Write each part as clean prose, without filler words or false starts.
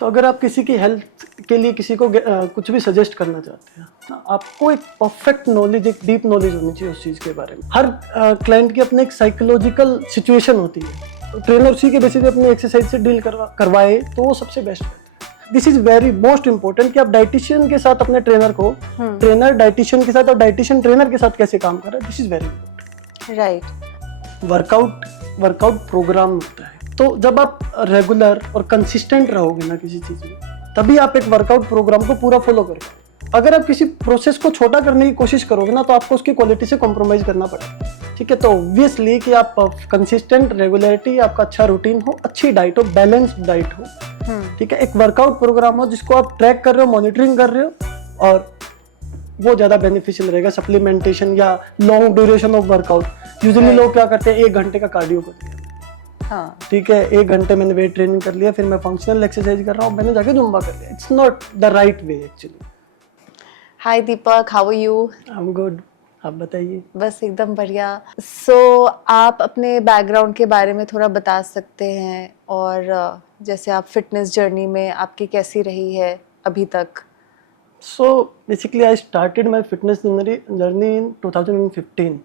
तो अगर आप किसी की हेल्थ के लिए किसी को कुछ भी सजेस्ट करना चाहते हैं, आपको एक परफेक्ट नॉलेज, एक डीप नॉलेज होनी चाहिए उस चीज़ के बारे में। हर क्लाइंट की अपनी एक साइकोलॉजिकल सिचुएशन होती है, तो ट्रेनर उसी के बेसिस पे अपनी एक्सरसाइज से डील करवाए तो वो सबसे बेस्ट रहता है। This is very most important कि आप डाइटिशियन के साथ अपने ट्रेनर को, ट्रेनर डाइटिशियन के साथ और डाइटिशियन ट्रेनर के साथ कैसे काम कर रहा है, this is very important. Right. Workout programme होता है, तो जब आप रेगुलर और कंसिस्टेंट रहोगे ना किसी चीज़ में, तभी आप एक वर्कआउट प्रोग्राम को पूरा फॉलो कर पाओगे। अगर आप किसी प्रोसेस को छोटा करने की कोशिश करोगे ना, तो आपको उसकी क्वालिटी से कॉम्प्रोमाइज़ करना पड़ेगा। ठीक है, तो ऑब्वियसली कि आप कंसिस्टेंट, रेगुलरिटी, आपका अच्छा रूटीन हो, अच्छी डाइट हो, बैलेंस्ड डाइट हो, ठीक है, एक वर्कआउट प्रोग्राम हो जिसको आप ट्रैक कर रहे हो, मॉनिटरिंग कर रहे हो, और वो ज़्यादा बेनिफिशियल रहेगा सप्लीमेंटेशन या long duration of workout. Usually लोग क्या करते हैं, 1 घंटे का कार्डियो करते हैं। हाँ, ठीक है, 1 घंटे मैंने वेट ट्रेनिंग कर लिया, फिर मैं फंक्शनल एक्सरसाइज कर रहा हूँ, मैंने जाके जुम्बा कर लिया। It's not the right way actually. Hi Deepak, how are you? I am good, आप बताइए। बस एकदम बढ़िया। आप अपने बैकग्राउंड के बारे में थोड़ा बता सकते हैं, और जैसे आप फिटनेस जर्नी में आपकी कैसी रही है अभी तक? So basically I started my fitness journey in 2015।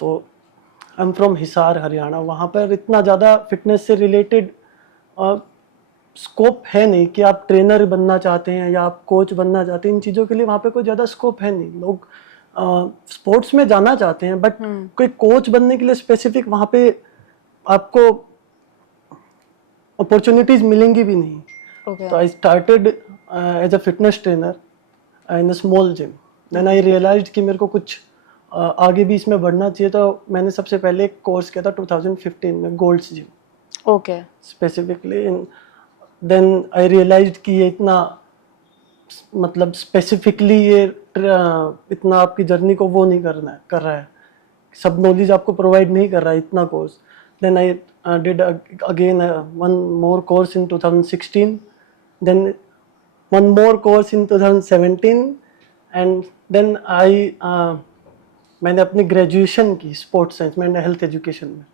तो I am from Hisar, Haryana. वहाँ पर इतना ज़्यादा फिटनेस से रिलेटेड स्कोप है नहीं कि आप ट्रेनर बनना चाहते हैं या आप कोच बनना चाहते हैं। इन चीज़ों के लिए वहाँ पे कोई ज़्यादा स्कोप है नहीं। लोग स्पोर्ट्स में जाना चाहते हैं, बट कोई कोच बनने के लिए स्पेसिफिक वहाँ पे आपको अपॉर्चुनिटीज़ मिलेंगी भी नहीं। Okay. तो I started as a fitness trainer in a small gym. Then I realised कि मेरे को कुछ आगे भी इसमें बढ़ना चाहिए, तो मैंने सबसे पहले एक कोर्स किया था 2015 में, Gold's gym. Okay. Specifically in, then I realised कि ये इतना, मतलब स्पेसिफिकली ये इतना आपकी जर्नी को वो नहीं कर रहा है, सब नॉलेज आपको प्रोवाइड नहीं कर रहा है इतना course. Then I did again one more course in 2016, then one more course in 2017, and then मैंने अपनी ग्रेजुएशन की स्पोर्ट्स साइंस में, हेल्थ एजुकेशन में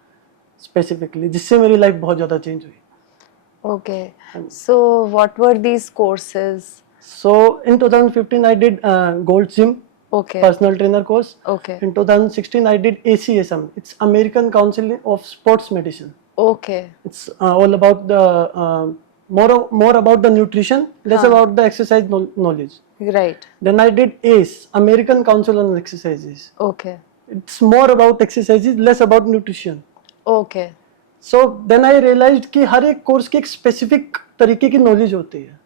स्पेसिफिकली, जिससे मेरी लाइफ बहुत ज़्यादा चेंज हुई। Okay, so what were these courses? So in 2015 I did Gold's Gym, okay. personal trainer course. Okay. In 2016 I did ACSM, it's American Council of Sports Medicine. Okay. It's all about the more about the nutrition, less about the exercise knowledge. Right. Then I did ACE, American Council on Exercises. Okay. It's more about exercises, less about nutrition. Okay. So then I realized कि हर एक course की एक specific तरीके की knowledge होती है,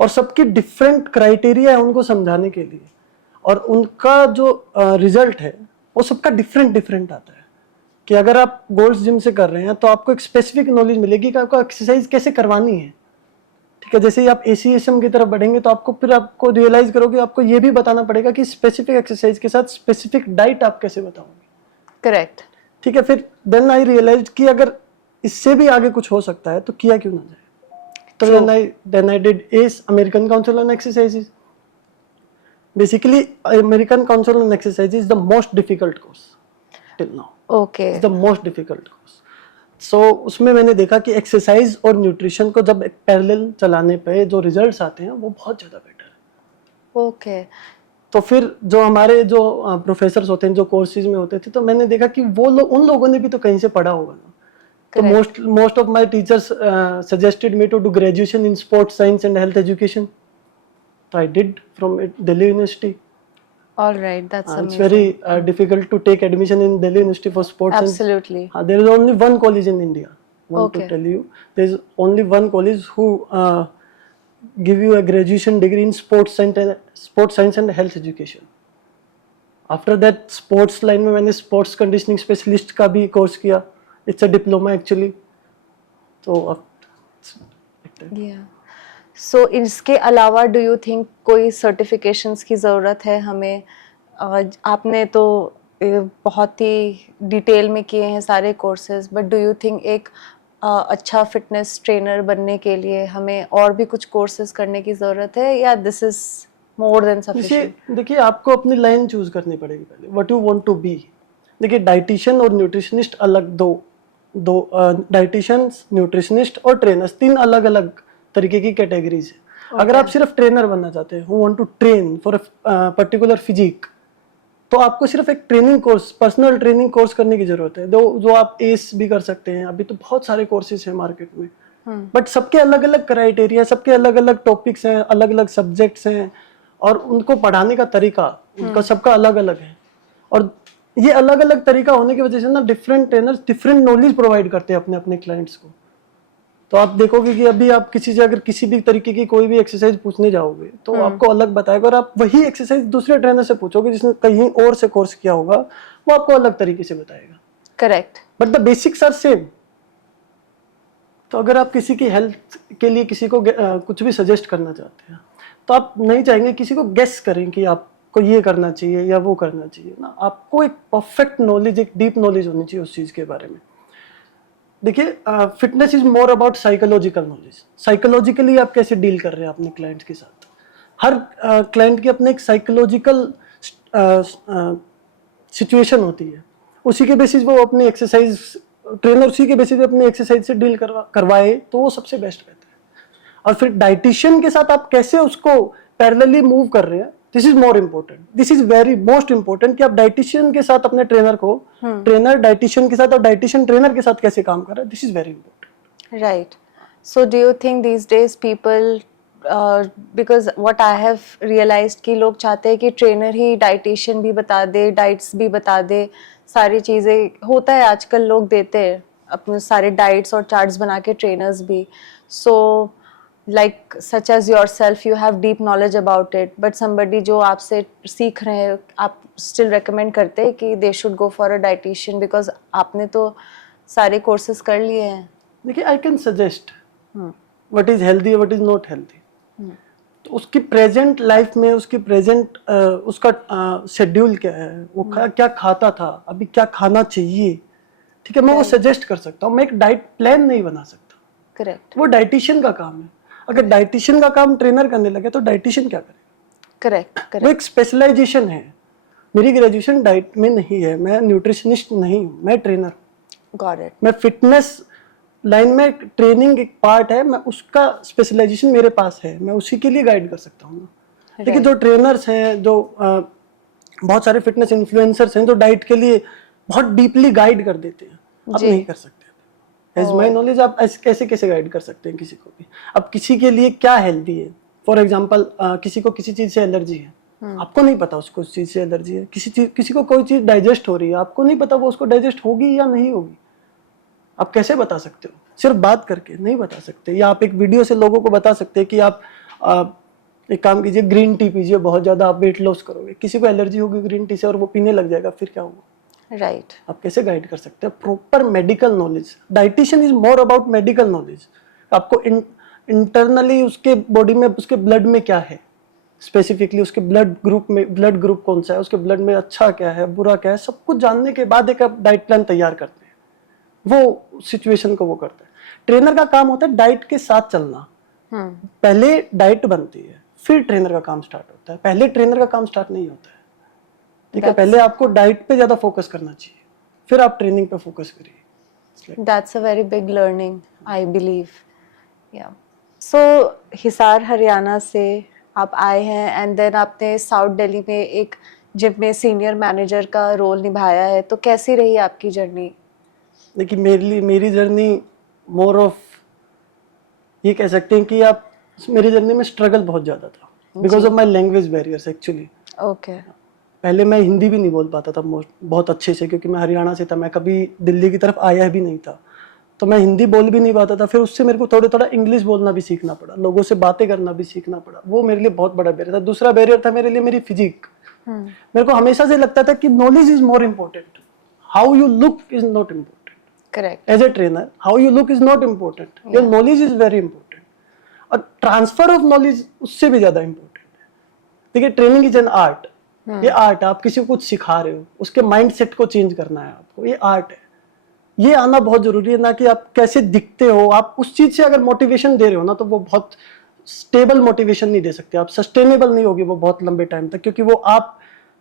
और सबकी डिफरेंट क्राइटेरिया है उनको समझाने के लिए, और उनका जो रिजल्ट है वो सबका डिफरेंट आता है। कि अगर आप गोल्ड्स जिम से कर रहे हैं तो आपको एक स्पेसिफिक नॉलेज मिलेगी कि आपको एक्सरसाइज कैसे करवानी है। ठीक है, जैसे ही आप ACSM की तरफ बढ़ेंगे तो आपको रियलाइज करोगे, आपको ये भी बताना पड़ेगा कि स्पेसिफिक एक्सरसाइज के साथ स्पेसिफिक डाइट आप कैसे बताओगे। करेक्ट। ठीक है, फिर देन आई रियलाइज कि अगर इससे भी आगे कुछ हो सकता है तो किया क्यों ना जाए। तो then I did ACE, American Council on Exercises. Basically, American Council on Exercises is the most difficult course till now. Okay. It's the most difficult course. So उसमें मैंने देखा कि एक्सरसाइज और न्यूट्रिशन को जब पैरेलल चलाने पे जो रिजल्ट्स आते हैं वो बहुत ज़्यादा बेटर है। ओके। तो फिर जो हमारे जो प्रोफेसर्स होते हैं, जो कोर्सेज में होते थे, तो मैंने देखा कि वो लोग, उन लोगों ने भी तो कहीं से पढ़ा होगा ना। तो most of my teachers suggested me to do graduation in sports science and health education. So I did from Delhi University. All right, that's amazing. It's very difficult to take admission in Delhi University for sports science. Absolutely. There is only one college in India. Want Okay. to tell you, there is only one college who give you a graduation degree in sports science and health education. After that, sports line में मैंने sports conditioning specialist का भी course किया. It's a diploma actually. So Yeah. So इसके अलावा do you think कोई certifications की ज़रूरत है हमें? आपने तो बहुत ही डिटेल में किए हैं सारे courses, but do you think एक अच्छा फिटनेस ट्रेनर बनने के लिए हमें और भी कुछ कोर्सेज करने की ज़रूरत है, या this is more than sufficient? देखिए, आपको अपनी लाइन चूज करनी पड़ेगी पहले, what you want to be. देखिए, डाइटिशियन और न्यूट्रिशनिस्ट अलग, दो डाइटिशियंस, न्यूट्रिशनिस्ट और ट्रेनर्स, 3 अलग अलग तरीके की कैटेगरीज है। अगर आप सिर्फ ट्रेनर बनना चाहते हैं, who want to train for a particular physique, तो आपको सिर्फ एक training course, personal training course करने की जरूरत है, जो आप एस भी कर सकते हैं। अभी तो बहुत सारे कोर्सेज हैं मार्केट में, बट सबके अलग अलग क्राइटेरिया, सबके अलग अलग टॉपिक्स हैं, अलग अलग सब्जेक्ट्स हैं, और उनको पढ़ाने का तरीका उनका सबका अलग अलग है। और ये अलग अलग तरीका होने की वजह से ना different trainers different knowledge provide करते हैं अपने अपने क्लाइंट्स को। तो आप देखोगे कि अभी आप किसी से अगर किसी भी तरीके की कोई भी एक्सरसाइज पूछने जाओगे तो आपको अलग बताएगा, और आप वही एक्सरसाइज दूसरे ट्रेनर से पूछोगे जिसने कहीं और से कोर्स किया होगा, वो आपको अलग तरीके से बताएगा। Correct. But the basics are same. तो अगर आप किसी की हेल्थ के लिए किसी को कुछ भी सजेस्ट करना चाहते हैं, तो आप नहीं चाहेंगे किसी को गेस करें कि आपको ये करना चाहिए या वो करना चाहिए ना। आपको एक परफेक्ट नॉलेज, एक डीप नॉलेज होनी चाहिए उस चीज के बारे में। देखिए, fitness is more about psychological knowledge. Psychologically आप कैसे डील कर रहे हैं अपने क्लाइंट के साथ। हर क्लाइंट की अपने एक साइकोलॉजिकल सिचुएशन होती है, उसी के बेसिस वो अपनी एक्सरसाइज, ट्रेनर उसी के बेसिस पे अपनी एक्सरसाइज से डील करवाए तो वो सबसे बेस्ट रहता है। और फिर डाइटिशियन के साथ आप कैसे उसको पैरेलली मूव कर रहे हैं, this is more important, this is very most important कि आप डाइटिशियन के साथ अपने ट्रेनर को, ट्रेनर डाइटिशियन के साथ और डाइटिशियन ट्रेनर के साथ कैसे काम कर रहा है, this is very important. Right. So do you think these days people, because what I have realised कि लोग चाहते हैं कि ट्रेनर ही डाइटिशियन भी बता दे, डाइट्स भी बता दे, सारी चीज़ें होता है आजकल, लोग देते हैं अपने सारे डाइट्स और चार्ट्स बना के, ट्रेनर्स भी। सो like such as yourself, you have deep knowledge about it, but somebody जो आपसे सीख रहे हैं, आप still recommend करते हैं कि they should go for a dietitian because आपने तो सारे courses कर लिए हैं। देखिए, I can suggest what is healthy, what is not healthy। तो उसकी प्रेजेंट लाइफ में, उसकी प्रेजेंट उसका शेड्यूल क्या है, वो क्या खाता था, अभी क्या खाना चाहिए, ठीक है, मैं वो सजेस्ट कर सकता हूँ। मैं एक डाइट प्लान नहीं बना सकता। करेक्ट। वो डाइटिशियन का काम है। अगर डाइटिशियन का काम ट्रेनर करने लगे तो डाइटिशियन क्या करेगा? करेक्ट। वो एक स्पेशलाइजेशन है। मेरी ग्रेजुएशन डाइट में नहीं है, मैं न्यूट्रिशनिस्ट नहीं हूँ, मैं ट्रेनर। Got it. मैं फिटनेस लाइन में, ट्रेनिंग एक पार्ट है, मैं उसका स्पेशलाइजेशन मेरे पास है, मैं उसी के लिए गाइड कर सकता हूँ। देखिए, जो ट्रेनर्स हैं, जो बहुत सारे फिटनेस इन्फ्लुएंसर्स हैं जो डाइट के लिए बहुत डीपली गाइड कर देते हैं, आप नहीं कर सकते। एज माई नॉलेज, आप कैसे कैसे गाइड कर सकते हैं किसी को भी। अब किसी के लिए क्या हेल्दी है, फॉर एग्जाम्पल किसी को किसी चीज से एलर्जी है, आपको नहीं पता उसको उस चीज से एलर्जी है। किसी को कोई चीज डाइजेस्ट हो रही है, आपको नहीं पता वो उसको डाइजेस्ट होगी या नहीं होगी। आप कैसे बता सकते हो? सिर्फ बात करके नहीं बता सकते, या आप एक वीडियो से लोगों को बता सकते हैं कि आप एक काम कीजिए, ग्रीन टी पीजिए, बहुत ज्यादा आप वेट लॉस करोगे। किसी को एलर्जी होगी ग्रीन टी से और वो पीने लग जाएगा, फिर क्या होगा? राइट। आप कैसे गाइड कर सकते हैं? Proper medical knowledge. Dietitian is more about medical knowledge. आपको इंटरनली उसके बॉडी में, उसके ब्लड में क्या है, स्पेसिफिकली उसके ब्लड ग्रुप कौन सा है, उसके ब्लड में अच्छा क्या है, बुरा क्या है, सब कुछ जानने के बाद एक आप डाइट प्लान तैयार करते हैं। वो सिचुएशन को वो करता है। ट्रेनर का काम होता है डाइट के साथ चलना। पहले डाइट बनती है, फिर ट्रेनर का काम स्टार्ट होता है। पहले ट्रेनर का काम स्टार्ट नहीं होता है, ठीक है। पहले आपको डाइट पे ज्यादा फोकस करना चाहिए, फिर आप ट्रेनिंग पे फोकस करिए। That's a very big learning, I believe. Yeah. So Hisar Haryana से आप आए हैं एंड देन आपने साउथ दिल्ली में एक जिम में सीनियर मैनेजर का रोल निभाया है, तो कैसी रही आपकी जर्नी? देखिए, मेरी जर्नी मोर ऑफ, ये कह सकते हैं कि आप, मेरी जर्नी में स्ट्रगल बहुत ज्यादा था because of my language barriers actually. Okay. पहले मैं हिंदी भी नहीं बोल पाता था बहुत अच्छे से, क्योंकि मैं हरियाणा से था, मैं कभी दिल्ली की तरफ आया भी नहीं था, तो मैं हिंदी बोल भी नहीं पाता था। फिर उससे मेरे को थोड़ा इंग्लिश बोलना भी सीखना पड़ा, लोगों से बातें करना भी सीखना पड़ा। वो मेरे लिए बहुत बड़ा बैरियर था। दूसरा बैरियर था मेरे लिए मेरी फिजिक। मेरे को हमेशा से लगता था कि knowledge is more important, how you look is not important. Correct. As a trainer, how you look is not important, your knowledge is very important, और ट्रांसफर ऑफ नॉलेज उससे भी ज्यादा इंपॉर्टेंट है। देखिए, ट्रेनिंग इज एन आर्ट। ये art, आप किसी को कुछ सिखा रहे हो, उसके माइंड सेट को चेंज करना है आपको, ये आर्ट है। ये आना बहुत जरूरी है, ना कि आप कैसे दिखते हो। आप उस चीज से अगर मोटिवेशन दे रहे हो ना, तो वो बहुत स्टेबल मोटिवेशन नहीं दे सकते आप, सस्टेनेबल नहीं होगी वो बहुत लंबे टाइम तक, क्योंकि वो आप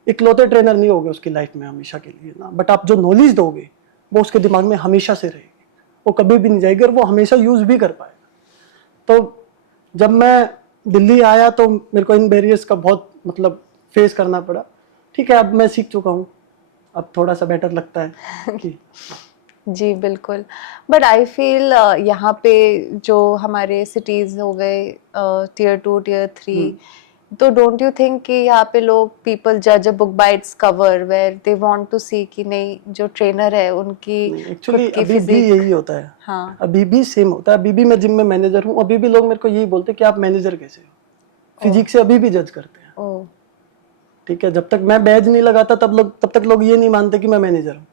इकलौते ट्रेनर नहीं होगे उसकी लाइफ में हमेशा के लिए ना। बट आप जो नॉलेज दोगे वो उसके दिमाग में हमेशा से रहेगी, वो कभी भी नहीं जाएगी और वो हमेशा यूज भी कर पाएगा। तो जब मैं दिल्ली आया तो मेरे को इन बैरियर्स का बहुत मतलब फेस करना पड़ा। ठीक है, अब मैं सीख चुका हूँ, अब थोड़ा सा बेटर लगता है कि जी बिल्कुल। बट आई फील यहाँ पे जो हमारे सिटीज़ हो गए टियर 2 टियर 3, तो डोंट यू थिंक कि यहाँ पे लोग पीपल जज a book by its cover where they want to see कि नहीं जो ट्रेनर है उनकी एक्चुअली खुद की अभी भी फिजिक। यही होता है। हाँ अभी भी सेम होता है। अभी भी मैं जिम में मैनेजर हूँ, अभी भी लोग मेरे को यही बोलते हैं कि आप मैनेजर कैसे हो, फिजिक से अभी भी जज करते हैं। ओ ठीक है, जब तक मैं बैज नहीं लगाता तब तक लोग ये नहीं मानते कि मैं मैनेजर हूँ।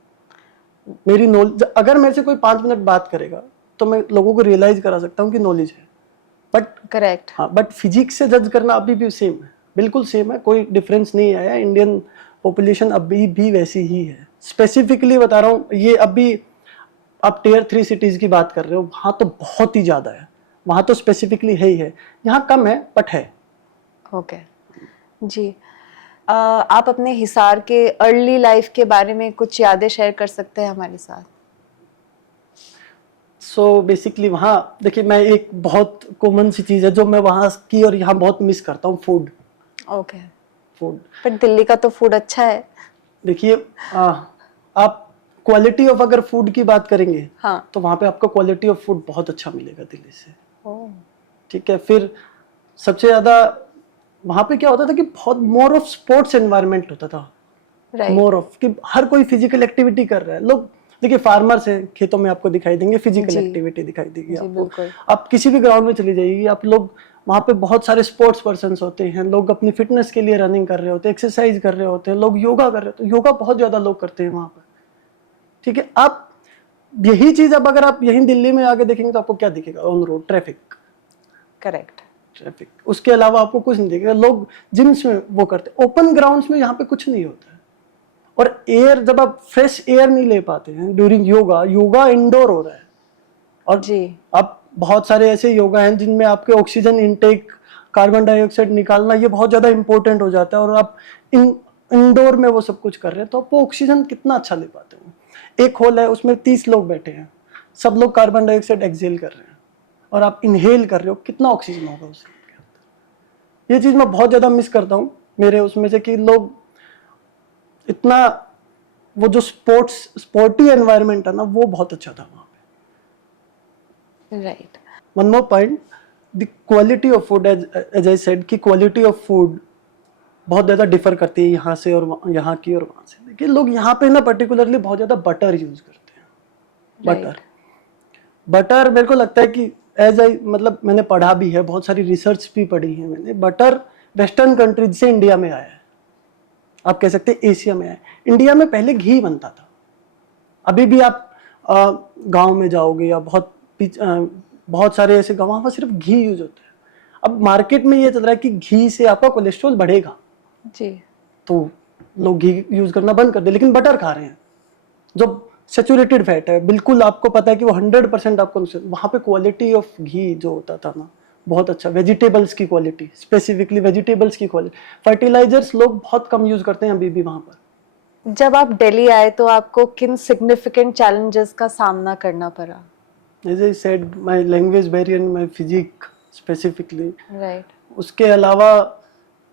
मेरी नॉलेज, अगर मेरे से कोई 5 मिनट बात करेगा तो मैं लोगों को रियलाइज करा सकता हूँ कि नॉलेज है। But correct. हाँ, बट फिजिक्स से जज करना अभी भी सेम है, बिल्कुल सेम है, कोई डिफरेंस नहीं आया। इंडियन पॉपुलेशन अभी भी वैसी ही है। स्पेसिफिकली बता रहा हूँ, ये अभी आप टियर 3 सिटीज की बात कर रहे हो, वहाँ तो बहुत ही ज्यादा है, वहाँ तो स्पेसिफिकली है ही है। यहाँ कम है बट है। ओके जी। आप अपने हिसार के अर्ली लाइफ के बारे में कुछ यादें शेयर कर सकते हैं हमारे साथ? सो बेसिकली वहाँ देखिए, मैं एक बहुत कॉमन सी चीज़ है जो मैं वहाँ की और यहाँ बहुत मिस करता हूँ, फूड। ओके। फूड पर दिल्ली का तो फूड अच्छा है। देखिए, आप क्वालिटी ऑफ अगर फूड की बात करेंगे, हाँ। तो वहाँ पे आपको क्वालिटी ऑफ फूड बहुत अच्छा मिलेगा दिल्ली से। ओह ठीक है, फिर सबसे ज़्यादा वहाँ पे क्या होता था कि बहुत मोर ऑफ स्पोर्ट्स एनवायरनमेंट होता था। राइट। मोर ऑफ कि हर कोई फिजिकल एक्टिविटी कर रहा है। लोग देखिए, फार्मर्स हैं, खेतों में आपको दिखाई देंगे, फिजिकल जी। एक्टिविटी दिखाई देगी जी आपको। बिल्कुल। आप किसी भी ग्राउंड में चली जाइए, आप लोग वहाँ पे बहुत सारे स्पोर्ट्स पर्सन्स होते हैं, लोग अपनी फिटनेस के लिए रनिंग कर रहे होते हैं, एक्सरसाइज कर रहे होते हैं, लोग योगा कर रहे होते हैं। योगा बहुत ज्यादा लोग करते हैं वहाँ पर। ठीक है, आप यही चीज अब अगर आप यहीं दिल्ली में आके देखेंगे तो आपको क्या दिखेगा? On road traffic. Correct. Traffic, उसके अलावा आपको कुछ नहीं दिखेगा। लोग जिम्स में वो करते हैं, ओपन ग्राउंड्स में यहाँ पे कुछ नहीं होता है। और एयर, जब आप फ्रेश एयर नहीं ले पाते हैं ड्यूरिंग योगा, योगा इंडोर हो रहा है, और जी। अब बहुत सारे ऐसे योगा हैं जिनमें आपके ऑक्सीजन इनटेक, कार्बन डाइऑक्साइड निकालना, ये बहुत ज्यादा इंपॉर्टेंट हो जाता है। और आप इंडोर में वो सब कुछ कर रहे हैं, तो आप वो ऑक्सीजन कितना अच्छा ले पाते हैं? एक हॉल है, उसमें 30 लोग बैठे हैं, सब लोग कार्बन डाइऑक्साइड एक्सेल कर रहे हैं, और आप इनहेल कर रहे हो, कितना ऑक्सीजन होगा उसके अंदर? ये चीज मैं बहुत ज्यादा मिस करता हूँ मेरे उसमें से, कि लोग इतना, वो जो स्पोर्टी एनवायरनमेंट है ना, वो बहुत अच्छा था वहाँ पे। Right. One more point, the quality of food, as I said कि क्वालिटी ऑफ फूड बहुत ज़्यादा डिफर करती है यहाँ से और यहाँ की और वहाँ से। देखिए, लोग यहाँ पे ना पर्टिकुलरली बहुत ज़्यादा बटर यूज करते हैं। बटर मेरे को लगता है कि एज आई, मतलब मैंने पढ़ा भी है, बहुत सारी रिसर्च भी पढ़ी है मैंने, बटर वेस्टर्न कंट्रीज से इंडिया में आया है। आप कह सकते हैं एशिया में आया है। इंडिया में पहले घी बनता था। अभी भी आप गांव में जाओगे या बहुत सारे ऐसे गांव, वहाँ पर सिर्फ घी यूज होता है। अब मार्केट में ये चल रहा है कि घी से आपका कोलेस्ट्रॉल बढ़ेगा, जी। तो लोग घी यूज करना बंद कर दे, लेकिन बटर खा रहे हैं जो सेचुरेटेड फैट है। बिल्कुल आपको पता है कि वो 100% आपको, वहाँ पे क्वालिटी ऑफ घी जो होता था ना, बहुत अच्छा। वेजिटेबल्स की क्वालिटी, स्पेसिफिकली वेजिटेबल्स की क्वालिटी। फर्टिलाइजर्स लोग बहुत कम यूज करते हैं अभी भी वहाँ पर। जब आप दिल्ली आए तो आपको किन सिग्निफिकेंट चैलेंजेस का सामना करना पड़ा? As I said, my language barrier, my physique specifically. Right. उसके अलावा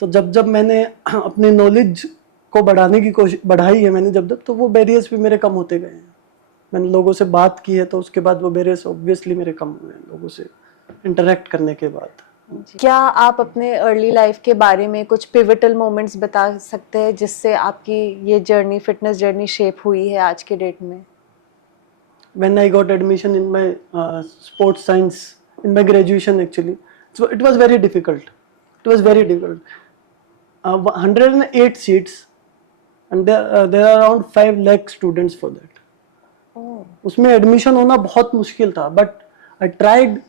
तो जब मैंने अपने नॉलेज को बढ़ाने की कोशिश बढ़ाई है मैंने, जब तो वो बैरियर्स भी मेरे कम होते गए हैं। मैंने लोगों से बात की है, तो उसके बाद वो बैरियर्स ऑब्वियसली मेरे कम हुए हैं लोगों से इंटरेक्ट करने के बाद। क्या आप अपने अर्ली लाइफ के बारे में कुछ पिवटल मोमेंट्स बता सकते हैं जिससे आपकी ये जर्नी, फिटनेस जर्नी शेप हुई है आज के डेट में? When I got admission in my sports science, in my graduation actually, so it was very difficult. It was very difficult. 108 seats, and there are around 5 lakh students for that. उसमें admission होना बहुत मुश्किल था, but I tried,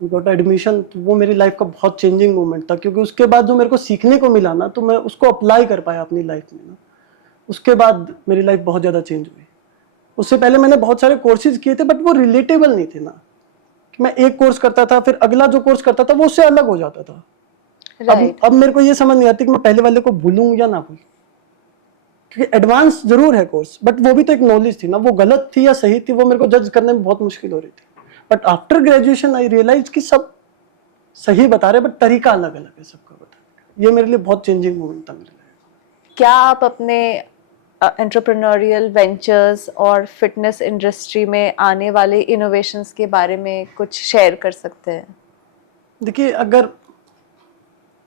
got admission. तो वो मेरी life का बहुत चेंजिंग मोमेंट था, क्योंकि उसके बाद जो मेरे को सीखने को मिला ना, तो मैं उसको अप्लाई कर पाया अपनी लाइफ में ना। उसके बाद मेरी लाइफ बहुत ज़्यादा चेंज हुई। उससे पहले मैंने बहुत सारे कोर्सेज किए थे, बट वो रिलेटेबल नहीं थे ना, कि मैं एक कोर्स करता था, फिर अगला जो कोर्स करता था वो उससे अलग हो जाता था। अब मेरे को ये समझ नहीं आती कि मैं पहले वाले को भूलूं या ना भूलूं, क्योंकि एडवांस जरूर है कोर्स, बट वो भी तो एक नॉलेज थी ना, वो गलत थी या सही थी, वो मेरे को जज करने में बहुत मुश्किल हो रही थी। But after graduation I realize कि सब सही बता रहे, बट तरीका अलग अलग है सबका बताने का। ये मेरे लिए बहुत चेंजिंग मोमेंट था मेरे लिए। क्या आप अपने एंटरप्रेन्योरियल वेंचर्स और फिटनेस इंडस्ट्री में आने वाले इनोवेशंस के बारे में कुछ शेयर कर सकते हैं? देखिए, अगर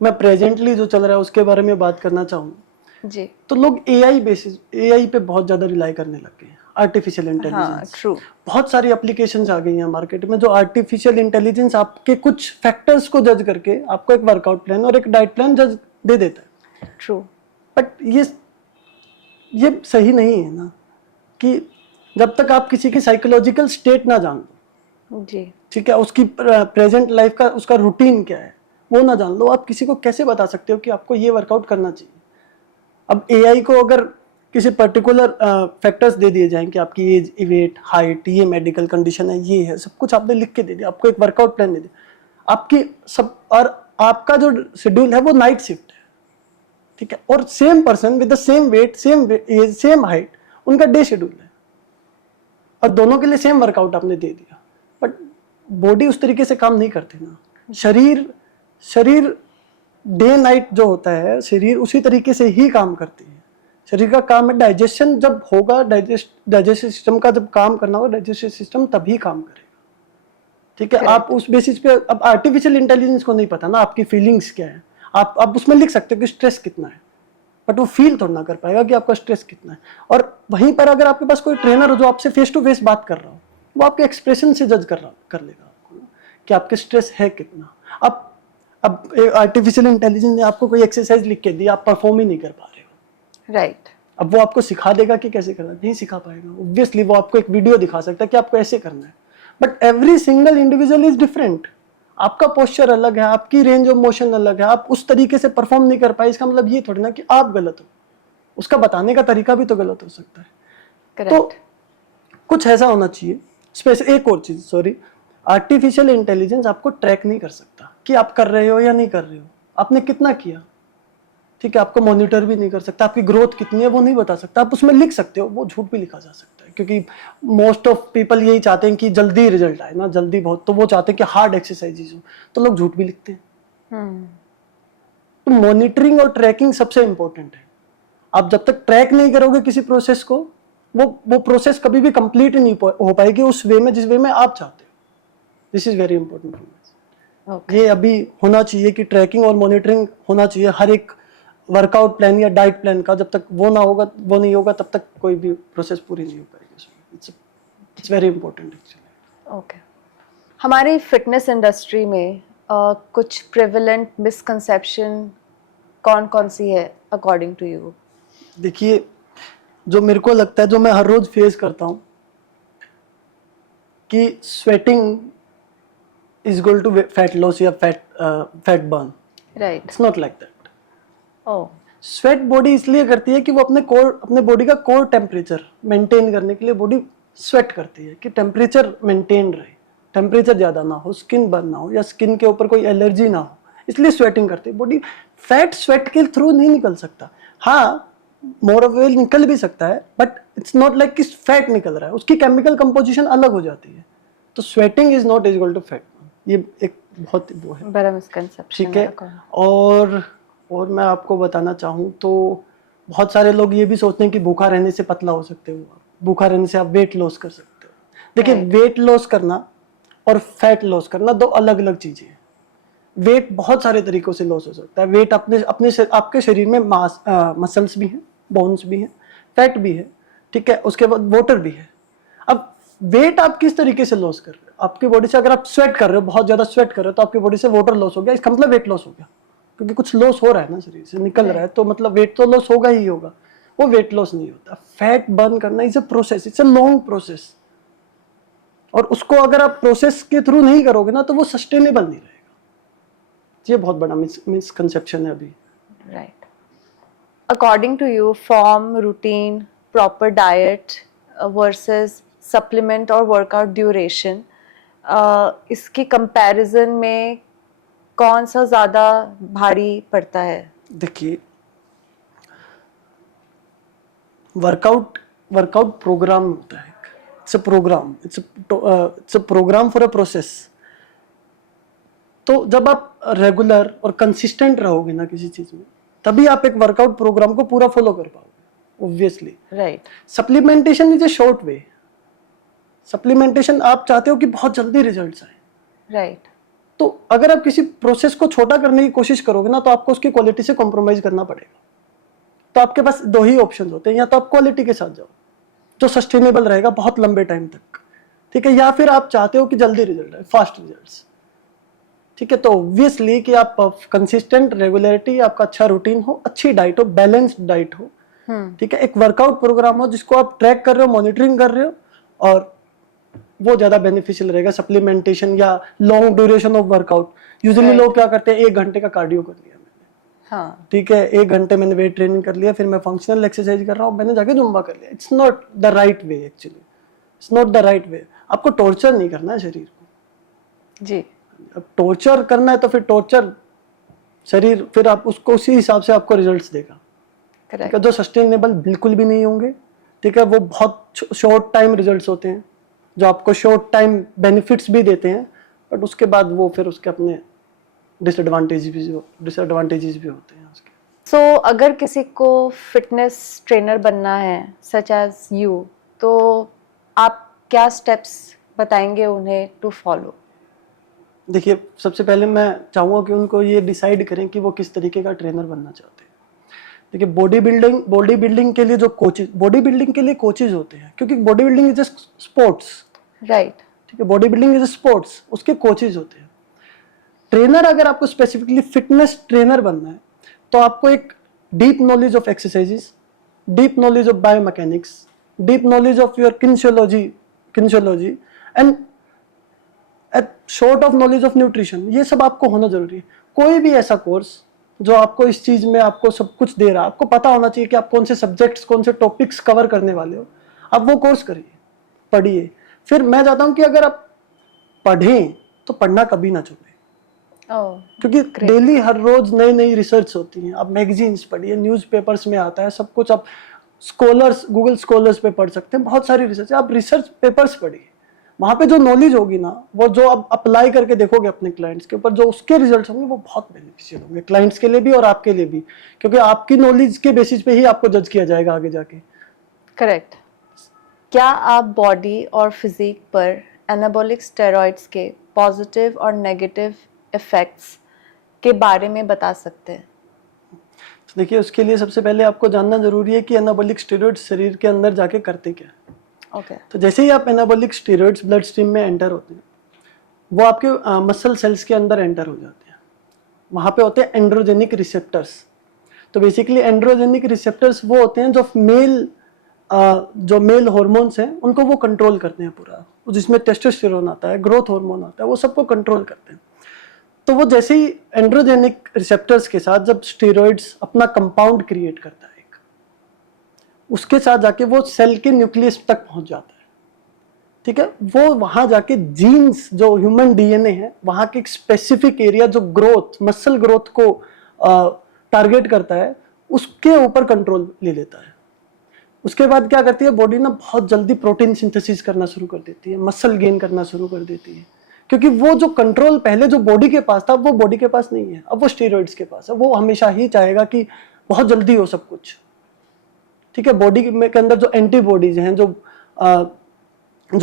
मैं प्रेजेंटली जो चल रहा है उसके बारे में बात करना चाहूँ जी, तो लोग एआई पे बहुत ज़्यादा रिलाई करने लग गए हैं, आर्टिफिशियल हाँ, इंटेलिजेंस। ट्रू। बहुत सारी एप्लीकेशंस आ गई हैं मार्केट में जो आर्टिफिशियल इंटेलिजेंस आपके कुछ फैक्टर्स को जज करके आपको एक वर्कआउट प्लान और एक डाइट प्लान जज दे देता है। ट्रू। बट ये सही नहीं है ना, कि जब तक आप किसी की साइकोलॉजिकल स्टेट ना जान लो, जी, ठीक है, उसकी प्रेजेंट लाइफ का उसका रूटीन क्या है वो ना जान लो, आप किसी को कैसे बता सकते हो कि आपको ये वर्कआउट करना चाहिए। अब एआई को अगर किसी पर्टिकुलर फैक्टर्स दे दिए जाएं कि आपकी एज, वेट, हाइट, ये मेडिकल कंडीशन है, ये है, सब कुछ आपने लिख के दे दिया, आपको एक वर्कआउट प्लान दे दिया, आपकी सब, और आपका जो शेड्यूल है वो नाइट शिफ्ट है, ठीक है, और same person with the same weight, same age, same height, उनका डे शेड्यूल है, और दोनों के लिए सेम वर्कआउट आपने दे दिया, बट बॉडी उस तरीके से काम नहीं करती ना। शरीर डे नाइट जो होता है, शरीर उसी तरीके से ही काम करती है। शरीर का काम है डाइजेशन, जब होगा डाइजेस्टिव सिस्टम का जब काम करना होगा, डाइजेस्टिव सिस्टम तभी काम करेगा, ठीक है। आप उस बेसिस पे, अब आर्टिफिशियल इंटेलिजेंस को नहीं पता ना आपकी फीलिंग्स क्या है। आप उसमें लिख सकते हो कि स्ट्रेस कितना है, बट वो फील थोड़ा ना कर पाएगा कि आपका स्ट्रेस कितना है। और वहीं पर अगर आपके पास कोई ट्रेनर हो जो आपसे फेस टू फेस बात कर रहा हो, वो आपके एक्सप्रेशन से जज कर लेगा आपको कि आपके स्ट्रेस है कितना। अब आर्टिफिशियल इंटेलिजेंस ने आपको कोई एक्सरसाइज लिख के दी, आप परफॉर्म ही नहीं कर पा रहे हो, राइट। अब वो आपको सिखा देगा कि कैसे करना, नहीं सिखा पाएगा। ऑब्वियसली वो आपको एक वीडियो दिखा सकता है कि आपको ऐसे करना है, but every single individual is different. आपका पोस्चर अलग है, आपकी रेंज ऑफ मोशन अलग है, आप उस तरीके से परफॉर्म नहीं कर पाए, इसका मतलब ये थोड़ी ना कि आप गलत हो, उसका बताने का तरीका भी तो गलत हो सकता है। करेक्ट। तो कुछ ऐसा होना चाहिए। स्पेशल एक और चीज, सॉरी, आर्टिफिशियल इंटेलिजेंस आपको ट्रैक नहीं कर सकता कि आप कर रहे हो या नहीं कर रहे हो, आपने कितना किया, ठीक है, आपको मॉनिटर भी नहीं कर सकता, आपकी ग्रोथ कितनी है वो नहीं बता सकता। आप उसमें लिख सकते हो, वो झूठ भी लिखा जा सकता है, क्योंकि मोस्ट ऑफ पीपल यही चाहते हैं कि जल्दी रिजल्ट आए ना, जल्दी बहुत, तो वो चाहते हैं कि हार्ड एक्सरसाइजेज हो, तो लोग झूठ भी लिखते हैं। तो मॉनिटरिंग और ट्रैकिंग सबसे इंपॉर्टेंट है। आप जब तक ट्रैक नहीं करोगे किसी प्रोसेस को, वो प्रोसेस कभी भी कंप्लीट नहीं हो पाएगी उस वे में जिस वे में आप चाहते हो। This is very important. ये अभी होना चाहिए कि ट्रैकिंग और मॉनिटरिंग होना चाहिए हर एक वर्कआउट प्लान या डाइट प्लान का। जब तक वो ना होगा, वो नहीं होगा, तब तक कोई भी प्रोसेस पूरी नहीं हो पाएगी। It's very important actually. Okay. हमारी फिटनेस इंडस्ट्री में कुछ प्रेवलेंट मिसकंसेप्शन कौन कौन सी है अकॉर्डिंग टू यू? देखिए, जो मेरे को लगता है, जो मैं हर रोज फेस करता हूँ, कि sweating is equal to fat loss या fat burn. Right. It's not like that. Oh, sweat body इसलिए करती है कि वो अपने बॉडी का कोर टेम्परेचर मेंटेन करने के लिए बॉडी स्वेट करती है, कि टेम्परेचर मेंटेन रहे, टेम्परेचर ज्यादा ना हो, स्किन बर्न ना हो, या स्किन के ऊपर कोई एलर्जी ना हो, इसलिए स्वेटिंग करती है बॉडी। फैट स्वेट के थ्रू नहीं निकल सकता। हाँ, मोर ऑफ ऑयल निकल भी सकता है, बट इट्स नॉट लाइक कि फैट निकल रहा है, उसकी केमिकल कंपोजिशन अलग हो जाती है। तो sweating is not equal to fat. ये एक बहुत वो है, बड़ा मिसकंसेप्शन ठीक है। और मैं आपको बताना चाहूँ तो बहुत सारे लोग ये भी सोचते हैं कि भूखा रहने से पतला हो सकते हो, भूखा रहने से आप वेट लॉस कर सकते हो। देखिए, वेट लॉस करना और फैट लॉस करना दो अलग अलग चीजें हैं। वेट बहुत सारे तरीकों से लॉस हो सकता है। वेट आपके शरीर में मसल्स भी हैं, बोन्स भी हैं, फैट भी है, ठीक है, उसके बाद वाटर भी है। अब वेट आप किस तरीके से लॉस कर रहे हो? आपकी बॉडी से अगर आप स्वेट कर रहे हो, बहुत ज्यादा स्वेट कर रहे हो, तो आपकी बॉडी से वाटर लॉस हो गया, इसका मतलब वेट लॉस हो गया, क्योंकि कुछ लॉस हो रहा है ना, शरीर से निकल रहा है, तो मतलब वेट तो लॉस होगा ही होगा। वो वेट लॉस नहीं होता। फैट बर्न करना is a process, it's a long process, और उसको अगर आप प्रोसेस के थ्रू नहीं करोगे ना, तो वो सस्टेनेबल नहीं रहेगा। ये बहुत बड़ा मिसकंसेप्शन है अभी। Right. According to you, form, routine, proper diet versus supplement और वर्कआउट ड्यूरेशन, इसके कंपैरिजन में कौन सा ज़्यादा भारी पड़ता है? देखिए, वर्कआउट प्रोग्राम होता है, it's a program, it's a program for a process. तो जब आप रेगुलर और कंसिस्टेंट रहोगे ना किसी चीज में, तभी आप एक वर्कआउट प्रोग्राम को पूरा फॉलो कर पाओगे, obviously. Right. Supplementation is a short way. Supplementation आप चाहते हो कि बहुत जल्दी रिजल्ट्स आए, राइट। तो अगर आप किसी प्रोसेस को छोटा करने की कोशिश करोगे ना, तो आपको उसकी क्वालिटी से कॉम्प्रोमाइज करना पड़ेगा। तो आपके पास दो ही ऑप्शन होते हैं, या तो आप क्वालिटी के साथ जाओ जो सस्टेनेबल रहेगा बहुत लंबे टाइम तक, ठीक है, या फिर आप चाहते हो कि जल्दी रिजल्ट आए, फास्ट रिजल्ट्स, ठीक है। तो ऑब्वियसली कि आप कंसिस्टेंट, रेगुलरिटी, आपका अच्छा रूटीन हो, अच्छी डाइट हो, बैलेंस्ड डाइट हो, ठीक है, एक वर्कआउट प्रोग्राम हो जिसको आप ट्रैक कर रहे हो, मॉनिटरिंग कर रहे हो, और वो ज्यादा बेनिफिशियल रहेगा। सप्लीमेंटेशन या long duration of workout, usually लोग क्या करते हैं, 1 घंटे का कार्डियो कर लिया मैंने, हाँ, ठीक है, 1 घंटे मैंने वेट ट्रेनिंग कर लिया, फिर मैं फंक्शनल एक्सरसाइज कर रहा हूँ, मैंने जाके जुम्बा कर लिया। It's not the right way, actually it's not the right वे। आपको टॉर्चर नहीं करना है शरीर को जी। अब टॉर्चर करना है तो फिर टॉर्चर शरीर, फिर आप उसको उसी हिसाब से आपको रिजल्ट्स देगा, ठीक करेक्ट। है, जो सस्टेनेबल बिल्कुल भी नहीं होंगे, ठीक है, वो बहुत शॉर्ट टाइम रिजल्ट्स होते हैं जो आपको शॉर्ट टाइम बेनिफिट्स भी देते हैं, बट उसके बाद वो फिर उसके अपने डिसएडवांटेजेस भी होते हैं उसके। सो अगर किसी को फिटनेस ट्रेनर बनना है सच एज यू, तो आप क्या स्टेप्स बताएंगे उन्हें टू फॉलो? देखिए, सबसे पहले मैं चाहूँगा कि उनको ये डिसाइड करें कि वो किस तरीके का ट्रेनर बनना चाहते हैं। देखिए, बॉडी बिल्डिंग के लिए जो कोचेज, बॉडी बिल्डिंग के लिए कोचेज होते हैं, क्योंकि body building is a sports, right. ठीक है, body building is a sports, उसके कोचेज होते हैं। ट्रेनर, अगर आपको स्पेसिफिकली फिटनेस ट्रेनर बनना है, तो आपको एक deep knowledge of exercises, deep knowledge of biomechanics, deep knowledge of your kinesiology and short of knowledge of nutrition, ये सब आपको होना जरूरी है। कोई भी ऐसा कोर्स जो आपको इस चीज में आपको सब कुछ दे रहा है, आपको पता होना चाहिए कि आप कौन से सब्जेक्ट्स, कौन से टॉपिक्स कवर करने वाले हो, आप वो कोर्स करिए, पढ़िए। फिर मैं चाहता हूं कि अगर आप पढ़ें तो पढ़ना कभी ना छोड़ें, क्योंकि डेली हर रोज नई नई रिसर्च होती है। आप मैगजीन्स पढ़िए, न्यूज़पेपर्स में आता है सब कुछ, आप स्कॉलर्स, गूगल स्कॉलर्स पे पढ़ सकते हैं, बहुत सारी रिसर्च, आप रिसर्च पेपर्स पढ़िए। वहां पे जो नॉलेज होगी ना, वो जो आप अप्लाई करके देखोगे अपने क्लाइंट्स के ऊपर, जो उसके रिजल्ट्स होंगे वो बहुत बेनिफिशियल होंगे क्लाइंट्स के लिए भी और आपके लिए भी, क्योंकि आपकी नॉलेज के बेसिस पे ही आपको जज किया जाएगा आगे जाके। करेक्ट। क्या आप बॉडी और फिजिक पर एनाबॉलिक स्टेरॉइड्स के पॉजिटिव और नेगेटिव इफेक्ट्स के बारे में बता सकते हैं? तो देखिए, उसके लिए सबसे पहले आपको जानना जरूरी है कि एनाबॉलिक स्टेरॉइड्स शरीर के अंदर जाके करते क्या है। ओके। तो जैसे ही आप एनाबॉलिक स्टेरॉइड्स ब्लड स्ट्रीम में एंटर होते हैं, वो आपके मसल सेल्स के अंदर एंटर हो जाते हैं। वहाँ पे होते हैं एंड्रोजेनिक रिसेप्टर्स। तो बेसिकली एंड्रोजेनिक रिसेप्टर्स वो होते हैं जो मेल हॉर्मोन्स हैं उनको वो कंट्रोल करते हैं पूरा, जिसमें टेस्टोस्टेरोन आता है, ग्रोथ हार्मोन आता है, वो सबको कंट्रोल करते हैं। तो वो जैसे ही एंड्रोजेनिक रिसेप्टर्स के साथ जब स्टेरॉइड्स अपना कंपाउंड क्रिएट करता है, उसके साथ जाके वो सेल के न्यूक्लियस तक पहुंच जाता है, ठीक है। वो वहां जाके जीन्स, जो ह्यूमन डीएनए है, वहां के एक स्पेसिफिक एरिया जो ग्रोथ, मसल ग्रोथ को टारगेट करता है, उसके ऊपर कंट्रोल ले लेता है। उसके बाद क्या करती है बॉडी ना, बहुत जल्दी प्रोटीन सिंथेसिस करना शुरू कर देती है, मसल गेन करना शुरू कर देती है, क्योंकि वो जो कंट्रोल पहले जो बॉडी के पास था, वो बॉडी के पास नहीं है, अब वो स्टेरॉइड्स के पास है। वो हमेशा ही चाहेगा कि बहुत जल्दी हो सब कुछ, ठीक है। बॉडी के अंदर जो एंटीबॉडीज हैं, जो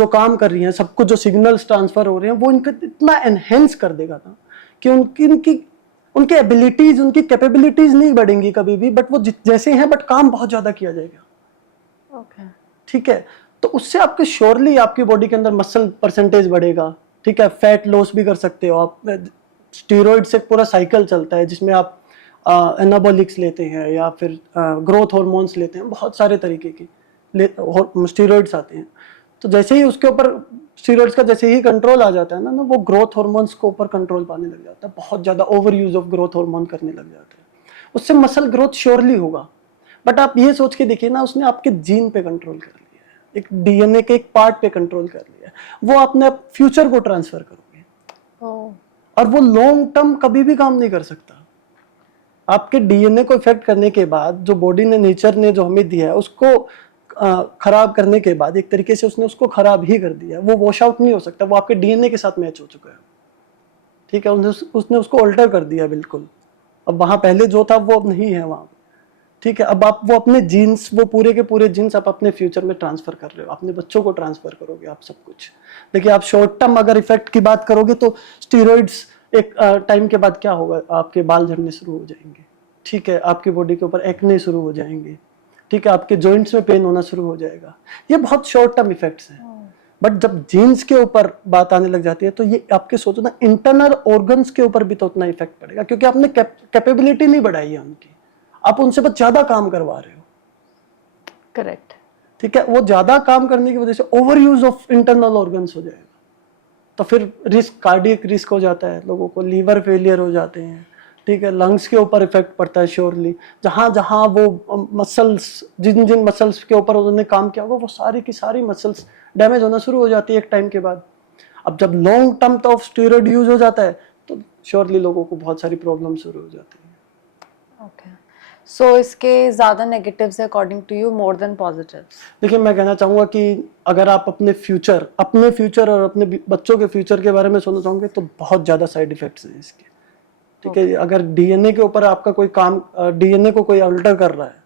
काम कर रही हैं, सब कुछ जो सिग्नल्स ट्रांसफर हो रहे हैं, वो इनका इतना एनहेंस कर देगा ना कि उनकी एबिलिटीज, उनकी कैपेबिलिटीज नहीं बढ़ेंगी कभी भी, बट वो जैसे हैं, बट काम बहुत ज्यादा किया जाएगा। ओके। ठीक है, तो उससे आपके श्योरली आपकी बॉडी के अंदर मसल परसेंटेज बढ़ेगा, ठीक है। फैट लॉस भी कर सकते हो आप। स्टेरॉइड से पूरा साइकिल चलता है जिसमें आप एनाबॉलिक्स लेते हैं या फिर ग्रोथ हार्मोन्स लेते हैं, बहुत सारे तरीके के स्टेरॉइड्स आते हैं। तो जैसे ही उसके ऊपर स्टेरॉइड्स का जैसे ही कंट्रोल आ जाता है ना, वो ग्रोथ हार्मोन्स को ऊपर कंट्रोल पाने लग जाता है, बहुत ज़्यादा over use of growth hormone करने लग जाते हैं। उससे मसल ग्रोथ श्योरली होगा, बट आप ये सोच के देखिए ना, उसने आपके जीन पे कंट्रोल कर लिया है, एक डीएनए के एक पार्ट पे कंट्रोल कर लिया है, वो अपने फ्यूचर को ट्रांसफर करोगे, और वो लॉन्ग टर्म कभी भी काम नहीं कर सकता। आपके डीएनए को इफेक्ट करने के बाद, जो बॉडी ने, नेचर ने जो हमें दिया है, उसको खराब करने के बाद एक तरीके से उसने उसको खराब ही कर दिया, वो वॉश आउट नहीं हो सकता, वो आपके डीएनए के साथ मैच हो चुका है। ठीक है, उसने उसको अल्टर कर दिया बिल्कुल। अब वहाँ पहले जो था वो अब नहीं है वहाँ, ठीक है। अब आप वो अपने जीन्स, वो पूरे के पूरे जीन्स आप अपने फ्यूचर में ट्रांसफर कर रहे हो, अपने बच्चों को ट्रांसफर करोगे आप सब कुछ। देखिए आप शॉर्ट टर्म अगर इफेक्ट की बात करोगे तो स्टीरॉइड्स एक टाइम के बाद क्या होगा, आपके बाल झड़ने शुरू हो जाएंगे, ठीक है, आपकी बॉडी के ऊपर एक्ने शुरू हो जाएंगे, ठीक है, आपके जॉइंट्स में पेन होना शुरू हो जाएगा। ये बहुत शॉर्ट टर्म इफेक्ट्स हैं। बट जब जीन्स के ऊपर बात आने लग जाती है तो ये आपके सोचो ना, इंटरनल ऑर्गन्स के ऊपर भी तो उतना इफेक्ट पड़ेगा, क्योंकि आपने कैपेबिलिटी नहीं बढ़ाई है उनकी, आप उनसे बस ज्यादा काम करवा रहे हो। करेक्ट। ठीक है, वो ज्यादा काम करने की वजह से over use of internal organs हो जाएगा, तो फिर रिस्क, कार्डियक रिस्क हो जाता है लोगों को, लीवर फेलियर हो जाते हैं, ठीक है, लंग्स के ऊपर इफेक्ट पड़ता है श्योरली। जहां जहां वो मसल्स, जिन जिन मसल्स के ऊपर उन्होंने काम किया होगा वो सारी की सारी मसल्स डैमेज होना शुरू हो जाती है एक टाइम के बाद। अब जब long term of steroid use हो जाता है तो श्योरली लोगों को बहुत सारी प्रॉब्लम शुरू हो जाती है। ओके, सो इसके ज्यादा नेगेटिव्स है according to you more than positives? देखिए मैं कहना चाहूंगा कि अगर आप अपने फ्यूचर और अपने बच्चों के फ्यूचर के बारे में सोचना चाहोगे तो बहुत ज्यादा साइड इफेक्ट्स हैं इसके, ठीक है। अगर डीएनए के ऊपर आपका कोई काम, डीएनए को कोई अल्टर कर रहा है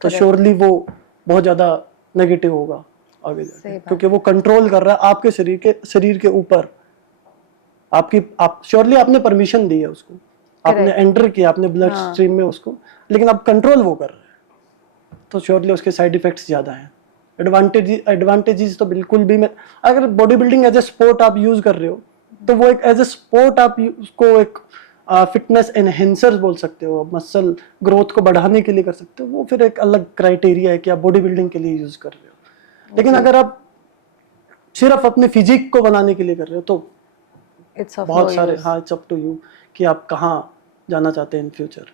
तो श्योरली वो बहुत ज्यादा नेगेटिव होगा आगे जाके, क्योंकि वो कंट्रोल कर रहा है आपके शरीर के ऊपर। आप श्योरली आपने परमिशन दी है उसको, आपने एंटर किया आपने ब्लड स्ट्रीम में उसको, लेकिन अब कंट्रोल वो कर रहा है, तो श्योरली उसके साइड इफेक्ट्स ज्यादा हैं। एडवांटेजेस तो बिल्कुल भी, अगर body building as a sport आप यूज कर रहे हो तो वो एक एज ए स्पोर्ट आप उसको एक फिटनेस एनहेंसर बोल सकते हो, मसल ग्रोथ को बढ़ाने के लिए कर सकते हो, वो फिर एक अलग क्राइटेरिया है कि आप बॉडी बिल्डिंग के लिए यूज कर रहे हो। लेकिन अगर आप सिर्फ अपने फिजिक को बनाने के लिए कर रहे हो तो बहुत सारे, हाँ, इट्स अप टू यू कि आप कहाँ जाना चाहते हैं इन फ्यूचर।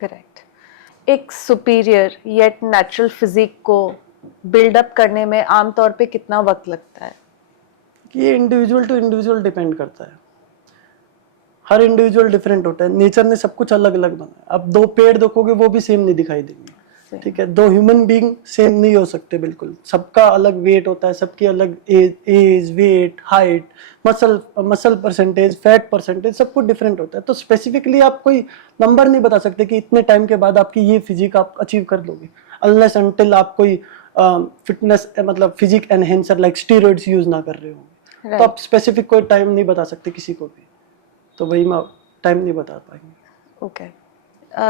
करेक्ट। एक सुपीरियर येट नेचुरल फिजिक को बिल्डअप करने में आमतौर पे कितना वक्त लगता है? ये इंडिविजुअल टू इंडिविजुअल डिपेंड करता है, हर इंडिविजुअल डिफरेंट होता है, नेचर ने सब कुछ अलग अलग बनाया। अब दो पेड़ देखोगे वो भी सेम नहीं दिखाई देंगे, ठीक है, दो ह्यूमन बीइंग सेम नहीं हो सकते बिल्कुल, सबका अलग वेट होता है, सबकी अलग age, weight, height, muscle percentage, fat percentage, सब कुछ डिफरेंट होता है। तो स्पेसिफिकली आप कोई नंबर नहीं बता सकते कि इतने टाइम के बाद आपकी ये फिजिक आप अचीव कर लोगे, अनलेस अनटिल आप कोई फिटनेस मतलब physique enhancer like steroids use ना कर रहे हो। तो आप स्पेसिफिक कोई टाइम नहीं बता सकते किसी को भी, तो वही मैं टाइम नहीं बता पाएंगे। ओके।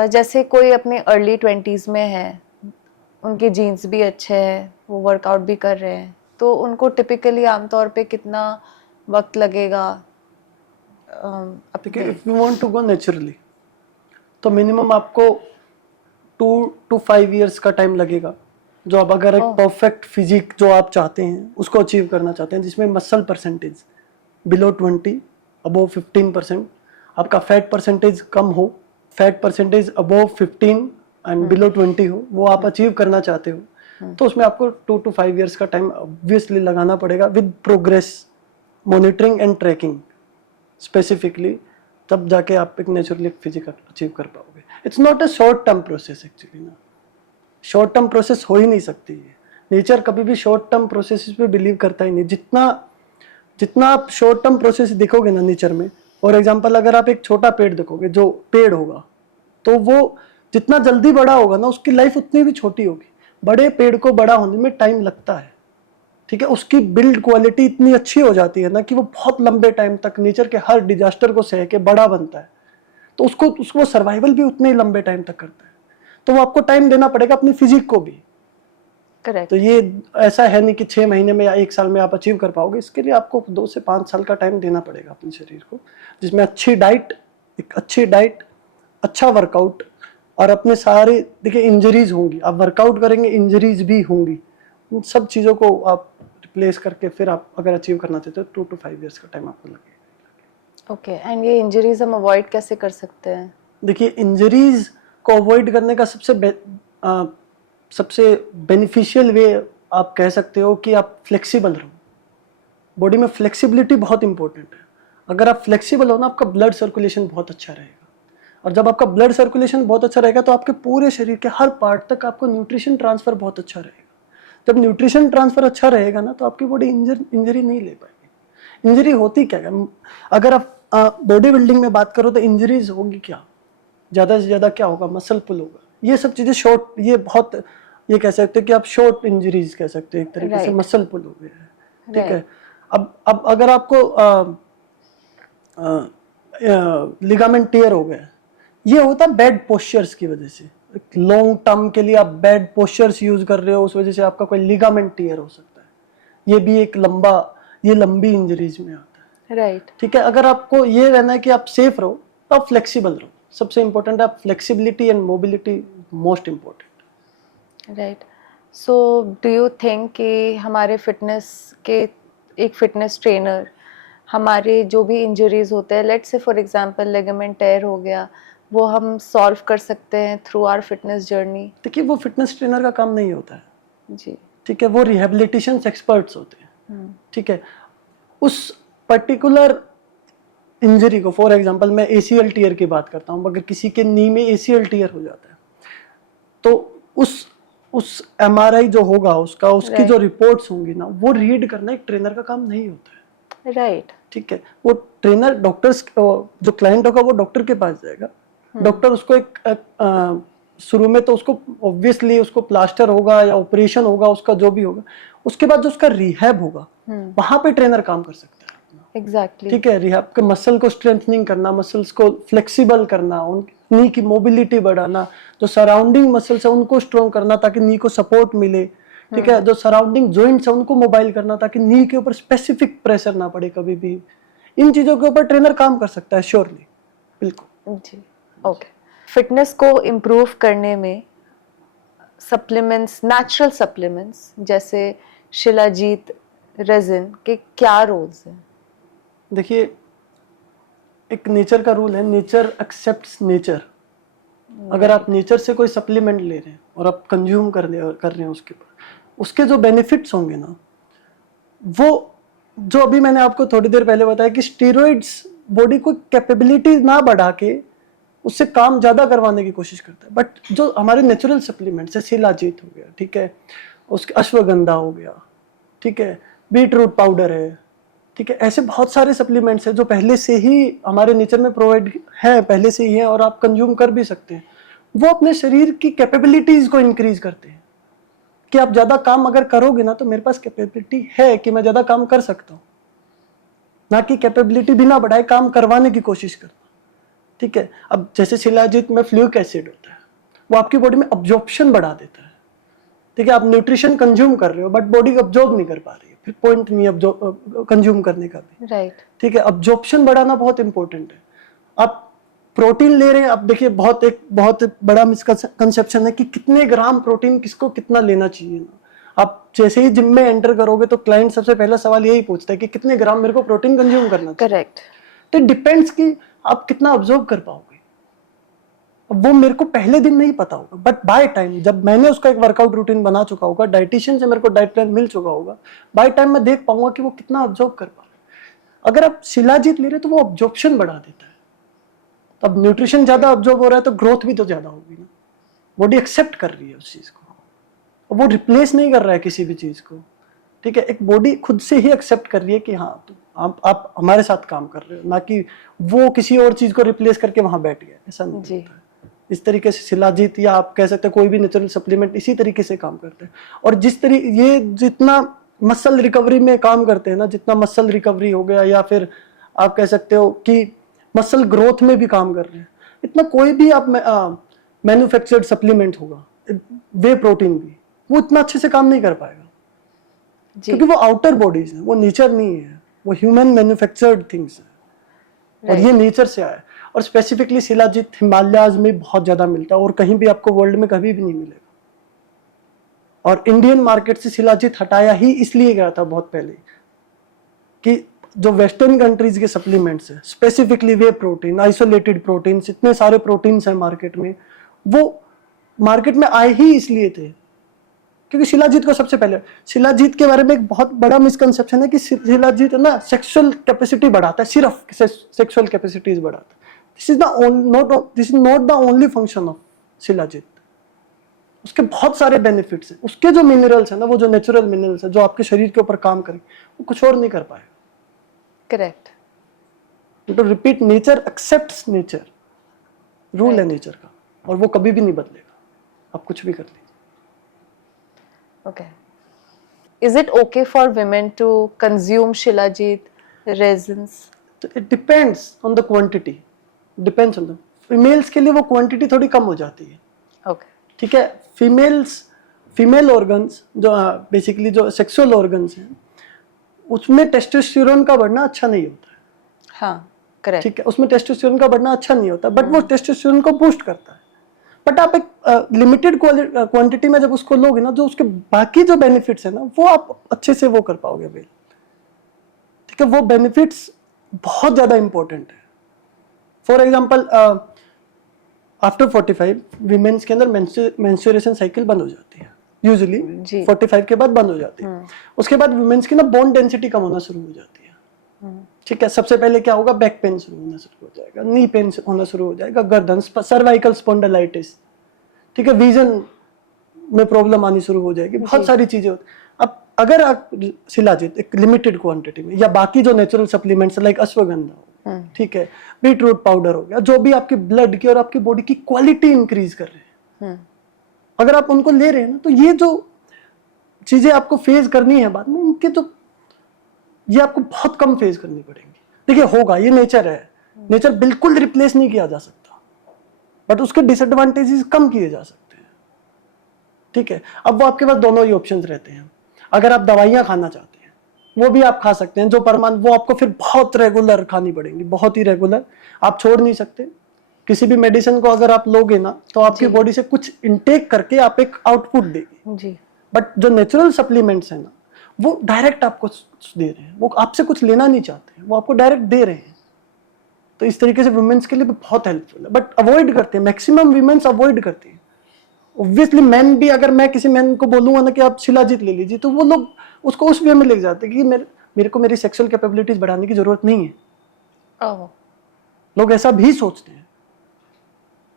जैसे कोई अपने अर्ली 20s में है, उनके जीन्स भी अच्छे हैं, वो वर्कआउट भी कर रहे हैं, तो उनको टिपिकली आमतौर पे कितना वक्त लगेगा? If you want to go naturally तो मिनिमम आपको 2 to 5 years का टाइम लगेगा। जो आप अगर एक परफेक्ट फिजिक जो आप चाहते हैं उसको अचीव करना चाहते हैं, जिसमें मसल परसेंटेज बिलो 20, अबव 15%, आपका फैट परसेंटेज कम हो, fat percentage above 15 and below 20 हो, वो आप अचीव करना चाहते हो, तो उसमें आपको 2 to 5 years का टाइम ऑब्वियसली लगाना पड़ेगा with progress, monitoring and tracking specifically, तब जाके आप एक नेचुरली फिजिक अचीव कर पाओगे। It's not a short term process actually ना, शॉर्ट टर्म प्रोसेस हो ही नहीं सकती है, नेचर कभी भी शॉर्ट टर्म प्रोसेस पे बिलीव करता ही नहीं। जितना आप शॉर्ट टर्म प्रोसेस देखोगे ना नेचर में, फॉर एग्जांपल अगर आप एक छोटा पेड़ देखोगे, जो पेड़ होगा तो वो जितना जल्दी बड़ा होगा ना उसकी लाइफ उतनी भी छोटी होगी। बड़े पेड़ को बड़ा होने में टाइम लगता है, ठीक है, उसकी बिल्ड क्वालिटी इतनी अच्छी हो जाती है ना कि वो बहुत लंबे टाइम तक नेचर के हर डिजास्टर को सह के बड़ा बनता है, तो उसको सर्वाइवल भी उतने ही लंबे टाइम तक करता है। तो वो आपको टाइम देना पड़ेगा अपनी फिजिक को भी। करेक्ट। तो ये ऐसा है नहीं कि 6 महीने में या 1 साल में आप अचीव कर पाओगे, इसके लिए आपको 2 से 5 साल का टाइम देना पड़ेगा अपने शरीर को, जिसमें अच्छी डाइट, अच्छा वर्कआउट, और अपने सारे, देखिए इंजरीज होंगी, आप वर्कआउट करेंगे इंजरीज भी होंगी, उन सब चीज़ों को आप रिप्लेस करके फिर आप अगर अचीव करना चाहते हो 2 to 5 years का टाइम आपको लगेगा। ओके, एंड ये इंजरीज हम अवॉइड कैसे कर सकते हैं? देखिए इंजरीज को अवॉइड करने का सबसे बेनिफिशियल वे आप कह सकते हो कि आप फ्लेक्सिबल रहो। बॉडी में फ्लेक्सिबिलिटी बहुत इंपॉर्टेंट है। अगर आप फ्लेक्सिबल हो ना, आपका ब्लड सर्कुलेशन बहुत अच्छा रहेगा, और जब आपका ब्लड सर्कुलेशन बहुत अच्छा रहेगा तो आपके पूरे शरीर के हर पार्ट तक आपको न्यूट्रिशन ट्रांसफर बहुत अच्छा रहेगा। जब न्यूट्रिशन ट्रांसफर अच्छा रहेगा ना तो आपकी बॉडी इंजरी नहीं ले पाएगी। इंजरी होती क्या है, अगर आप बॉडी बिल्डिंग में बात करो तो इंजरीज होगी क्या, ज़्यादा से ज़्यादा क्या होगा, मसल पुल होगा, ये सब चीज़ें शॉर्ट, ये बहुत, ये कह सकते हो कि आप शॉर्ट इंजरीज कह सकते हो एक तरीके से, Right. मसल पुल हो गया है, ठीक है। Right. अब अगर आपको लिगामेंट टीयर हो गया, ये होता है बैड पोस्चर्स की वजह से, लॉन्ग टर्म के लिए आप बैड पोस्चर्स यूज कर रहे हो, उस वजह से आपका कोई लिगामेंट टीयर हो सकता है, ये भी एक लंबी इंजरीज में आता है, राइट। ठीक है। अगर आपको ये रहना है कि आप सेफ रहो तो आप फ्लेक्सिबल रहो, सबसे इंपॉर्टेंट है, आप flexibility and mobility most important. Right. So do you think कि हमारे फिटनेस के, एक फिटनेस ट्रेनर हमारे जो भी इंजरीज होते हैं, let's say for example ligament tear हो गया, वो हम सॉल्व कर सकते हैं थ्रू आवर फिटनेस जर्नी? देखिए वो फिटनेस ट्रेनर का काम नहीं होता है जी। ठीक है, वो रिहेबिलिटेशन एक्सपर्ट्स होते हैं, ठीक है। उस पर्टिकुलर इंजरी को, फॉर एग्जांपल मैं एसीएल टीयर की बात करता हूँ, अगर किसी के नी में एसीएल टीयर हो जाता है तो उस एमआरआई जो होगा उसका, उसकी जो रिपोर्ट्स होंगी ना, वो रीड करना एक ट्रेनर का काम नहीं होता है, राइट। ठीक है। वो ट्रेनर डॉक्टर्स, जो क्लाइंट होगा वो डॉक्टर के पास जाएगा, डॉक्टर उसको एक शुरू में तो उसको ऑब्वियसली उसको प्लास्टर होगा या ऑपरेशन होगा, उसका जो भी होगा, उसके बाद जो उसका रिहैब होगा वहां पे ट्रेनर काम कर सकता है। एग्जैक्टली। ठीक है, रिहैब के मसल को स्ट्रेंथनिंग करना, मसल्स को फ्लेक्सिबल करना, उनकी नी की मोबिलिटी बढ़ाना, जो सराउंडिंग मसल्स है उनको स्ट्रॉन्ग करना ताकि नी को सपोर्ट मिले, ठीक है। जो सराउंडिंग जॉइंट्स है उनको मोबाइल करना ताकि नी के ऊपर स्पेसिफिक प्रेशर ना पड़े कभी भी। इन चीजों के ऊपर ट्रेनर काम कर सकता है, श्योरली, बिल्कुल जी। ओके। फिटनेस को इम्प्रूव करने में सप्लीमेंट्स, नेचुरल सप्लीमेंट्स जैसे शिलाजीत, रेजिन के क्या रोल्स हैं? देखिए एक नेचर का रूल है, नेचर एक्सेप्ट्स नेचर। अगर आप नेचर से कोई सप्लीमेंट ले रहे हैं और आप कंज्यूम कर रहे हैं उसके ऊपर, उसके जो बेनिफिट्स होंगे ना, वो जो अभी मैंने आपको थोड़ी देर पहले बताया कि स्टेरॉइड्स बॉडी को कैपेबिलिटी ना बढ़ा के उससे काम ज्यादा करवाने की कोशिश करता है, बट जो हमारे नेचुरल सप्लीमेंट्स है, शिलाजीत हो गया, ठीक है, उसके अश्वगंधा हो गया, ठीक है, बीटरूट पाउडर है, ठीक है, ऐसे बहुत सारे सप्लीमेंट्स हैं जो पहले से ही हमारे नेचर में प्रोवाइड है, पहले से ही है और आप कंज्यूम कर भी सकते हैं। वो अपने शरीर की कैपेबिलिटीज को इंक्रीज करते हैं कि आप ज्यादा काम अगर करोगे ना तो मेरे पास कैपेबिलिटी है कि मैं ज्यादा काम कर सकता हूँ, ना कि कैपेबिलिटी बिना बढ़ाए काम करवाने की कोशिश करना, ठीक है। अब जैसे शिलाजीत में फ्लूइक एसिड होता है, वो आपकी बॉडी में अब्जॉर्प्शन बढ़ा देता है, ठीक है। आप न्यूट्रिशन कंज्यूम कर रहे हो बट बॉडी अब्जॉर्ब नहीं कर पा रही है, फिर पॉइंट नहीं है कंज्यूम करने का भी, राइट। ठीक है। अब्जॉर्प्शन बढ़ाना बहुत इंपॉर्टेंट है। आप प्रोटीन ले रहे हैं, आप देखिए एक बहुत बड़ा मिसकंसेप्शन है कि कितने ग्राम प्रोटीन किसको कितना लेना चाहिए ना। आप जैसे ही जिम में एंटर करोगे तो क्लाइंट सबसे पहला सवाल यही पूछता है कि कितने ग्राम मेरे को प्रोटीन कंज्यूम करना चाहिए। करेक्ट। तो डिपेंड्स कि आप कितना ऑब्जर्व कर पाओगे, वो मेरे को पहले दिन नहीं पता होगा, बट बाय टाइम जब मैंने उसका एक वर्कआउट रूटीन बना चुका होगा, डाइटिशियन से मेरे को डाइट प्लान मिल चुका होगा, बाय टाइम मैं देख पाऊंगा कि वो कितना ऑब्जर्व कर पा रहा है। अगर आप शिलाजीत ले रहे तो वो ऑब्जॉर्प्शन बढ़ा देता है, तब न्यूट्रिशन ज्यादा ऑब्जर्व हो रहा है तो ग्रोथ भी तो ज्यादा होगी ना, बॉडी एक्सेप्ट कर रही है उस चीज को, वो रिप्लेस नहीं कर रहा है किसी भी चीज को, ठीक है। एक बॉडी खुद से ही एक्सेप्ट कर रही है कि हाँ तो आप हमारे साथ काम कर रहे हो, ना कि वो किसी और चीज को रिप्लेस करके वहां बैठ गया, ऐसा नहीं होता है। इस तरीके से शिलाजीत या आप कह सकते हैं कोई भी नेचुरल सप्लीमेंट इसी तरीके से काम करते हैं। और ये जितना मसल रिकवरी में काम करते हैं ना, जितना मसल रिकवरी हो गया या फिर आप कह सकते हो कि मसल ग्रोथ में भी काम कर रहे हैं, इतना कोई भी आप मैन्युफैक्चर्ड सप्लीमेंट होगा, वे प्रोटीन भी, वो इतना अच्छे से काम नहीं कर पाएगा क्योंकि वो आउटर बॉडीज है, वो नेचर नहीं है, वो ह्यूमन मैन्युफैक्चर्ड थिंग्स है और ये नेचर से आया है। और स्पेसिफिकली शिलाजीत हिमालयाज में बहुत ज्यादा मिलता है और कहीं भी आपको वर्ल्ड में कभी भी नहीं मिलेगा। और इंडियन मार्केट से शिलाजीत हटाया ही इसलिए गया था बहुत पहले कि जो वेस्टर्न कंट्रीज के सप्लीमेंट्स है, स्पेसिफिकली वे प्रोटीन, आइसोलेटेड प्रोटीन्स, इतने सारे प्रोटीन्स हैं मार्केट में, वो मार्केट में आए ही इसलिए थे क्योंकि शिलाजीत को सबसे पहले, शिलाजीत के बारे में एक बहुत बड़ा मिसकंसेप्शन है कि शिलाजीत ना सेक्सुअल कैपेसिटी बढ़ाता है, सिर्फ सेक्सुअल कैपेसिटीज बढ़ाता है। This is not the only function of shilajit. उसके बहुत सारे बेनिफिट्स हैं, उसके जो मिनरल्स हैं ना, वो जो नेचुरल मिनरल्स हैं जो आपके शरीर के ऊपर काम करें, वो कुछ और नहीं कर पाएगा। Correct. To repeat, nature accepts nature, rule है नेचर का, और वो कभी भी नहीं बदलेगा, आप कुछ भी कर लीजिए। Okay. Is it okay for women to consume Shilajit resins? तो it depends on the quantity, depends on the, females के लिए वो क्वांटिटी थोड़ी कम हो जाती है। Okay. ठीक है, फीमेल ऑर्गन्स जो बेसिकली जो सेक्सुअल ऑर्गन्स हैं, उसमें टेस्टोस्टेरोन का बढ़ना अच्छा नहीं होता है। हाँ, करेक्ट। ठीक है, उसमें टेस्टोस्टेरोन का बढ़ना अच्छा नहीं होता, बट वो टेस्टोस्टेरोन को बूस्ट करता है। बट आप एक लिमिटेड क्वांटिटी में जब उसको लोगे ना, जो उसके बाकी जो बेनिफिट्स है ना, वो आप अच्छे से वो कर पाओगे अवेल। ठीक है, वो बेनिफिट्स बहुत ज्यादा इंपॉर्टेंट है। फॉर एग्जाम्पल, आफ्टर 45 विमेन्स के अंदर मेंस्ट्रुएशन साइकिल बंद हो जाती है, यूजुअली 45 के बाद बंद हो जाती है। उसके बाद विमेन्स की ना बोन डेंसिटी कम होना शुरू हो जाती है। ठीक है, सबसे पहले क्या होगा, बैक पेन शुरू होना शुरू हो जाएगा, नी पेन होना शुरू हो जाएगा, गर्दन, सर्वाइकल स्पॉन्डिलाइटिस, ठीक है, विजन में प्रॉब्लम आनी शुरू हो जाएगी, बहुत सारी चीजें होती। अब अगर आप शिलाजीत एक लिमिटेड क्वांटिटी में, या बाकी जो नेचुरल सप्लीमेंट्स लाइक अश्वगंधा, ठीक है, बीटरूट पाउडर हो गया, जो भी आपकी ब्लड की और आपकी बॉडी की क्वालिटी इंक्रीज कर रहे हैं, अगर आप उनको ले रहे हैं ना, तो ये जो चीजें आपको फेस करनी है बाद में, इनके तो ये आपको बहुत कम फेस करनी पड़ेंगी। देखिए, होगा, ये नेचर है, नेचर बिल्कुल रिप्लेस नहीं किया जा सकता, बट उसके डिसएडवांटेजेस कम किए जा सकते हैं। ठीक है, अब वो आपके पास दोनों ही ऑप्शंस रहते हैं। अगर आप दवाइयां खाना चाहते हैं, वो भी आप खा सकते हैं, जो परमानेंट, वो आपको फिर बहुत रेगुलर खानी पड़ेंगी, बहुत ही रेगुलर, आप छोड़ नहीं सकते। किसी भी मेडिसिन को अगर आप लोगे ना, तो आपकी बॉडी से कुछ इनटेक करके आप एक आउटपुट देगी जी। बट जो नेचुरल सप्लीमेंट्स है ना, वो डायरेक्ट आपको दे रहे हैं, वो आपसे कुछ लेना नहीं चाहते, वो आपको डायरेक्ट दे रहे हैं। तो इस तरीके से वुमेन्स के लिए बहुत हेल्पफुल है, बट अवॉइड करते हैं, मैक्सिमम वुमेन्स अवॉइड करती हैं। ऑब्वियसली मैन भी, अगर मैं किसी मैन को बोलूंगा ना कि आप शिलाजीत ले लीजिए, तो वो लोग उसको उस वे में ले जाते हैं कि मेरे को मेरी सेक्सुअल कैपेबिलिटीज बढ़ाने की जरूरत नहीं है। लोग ऐसा भी सोचते हैं।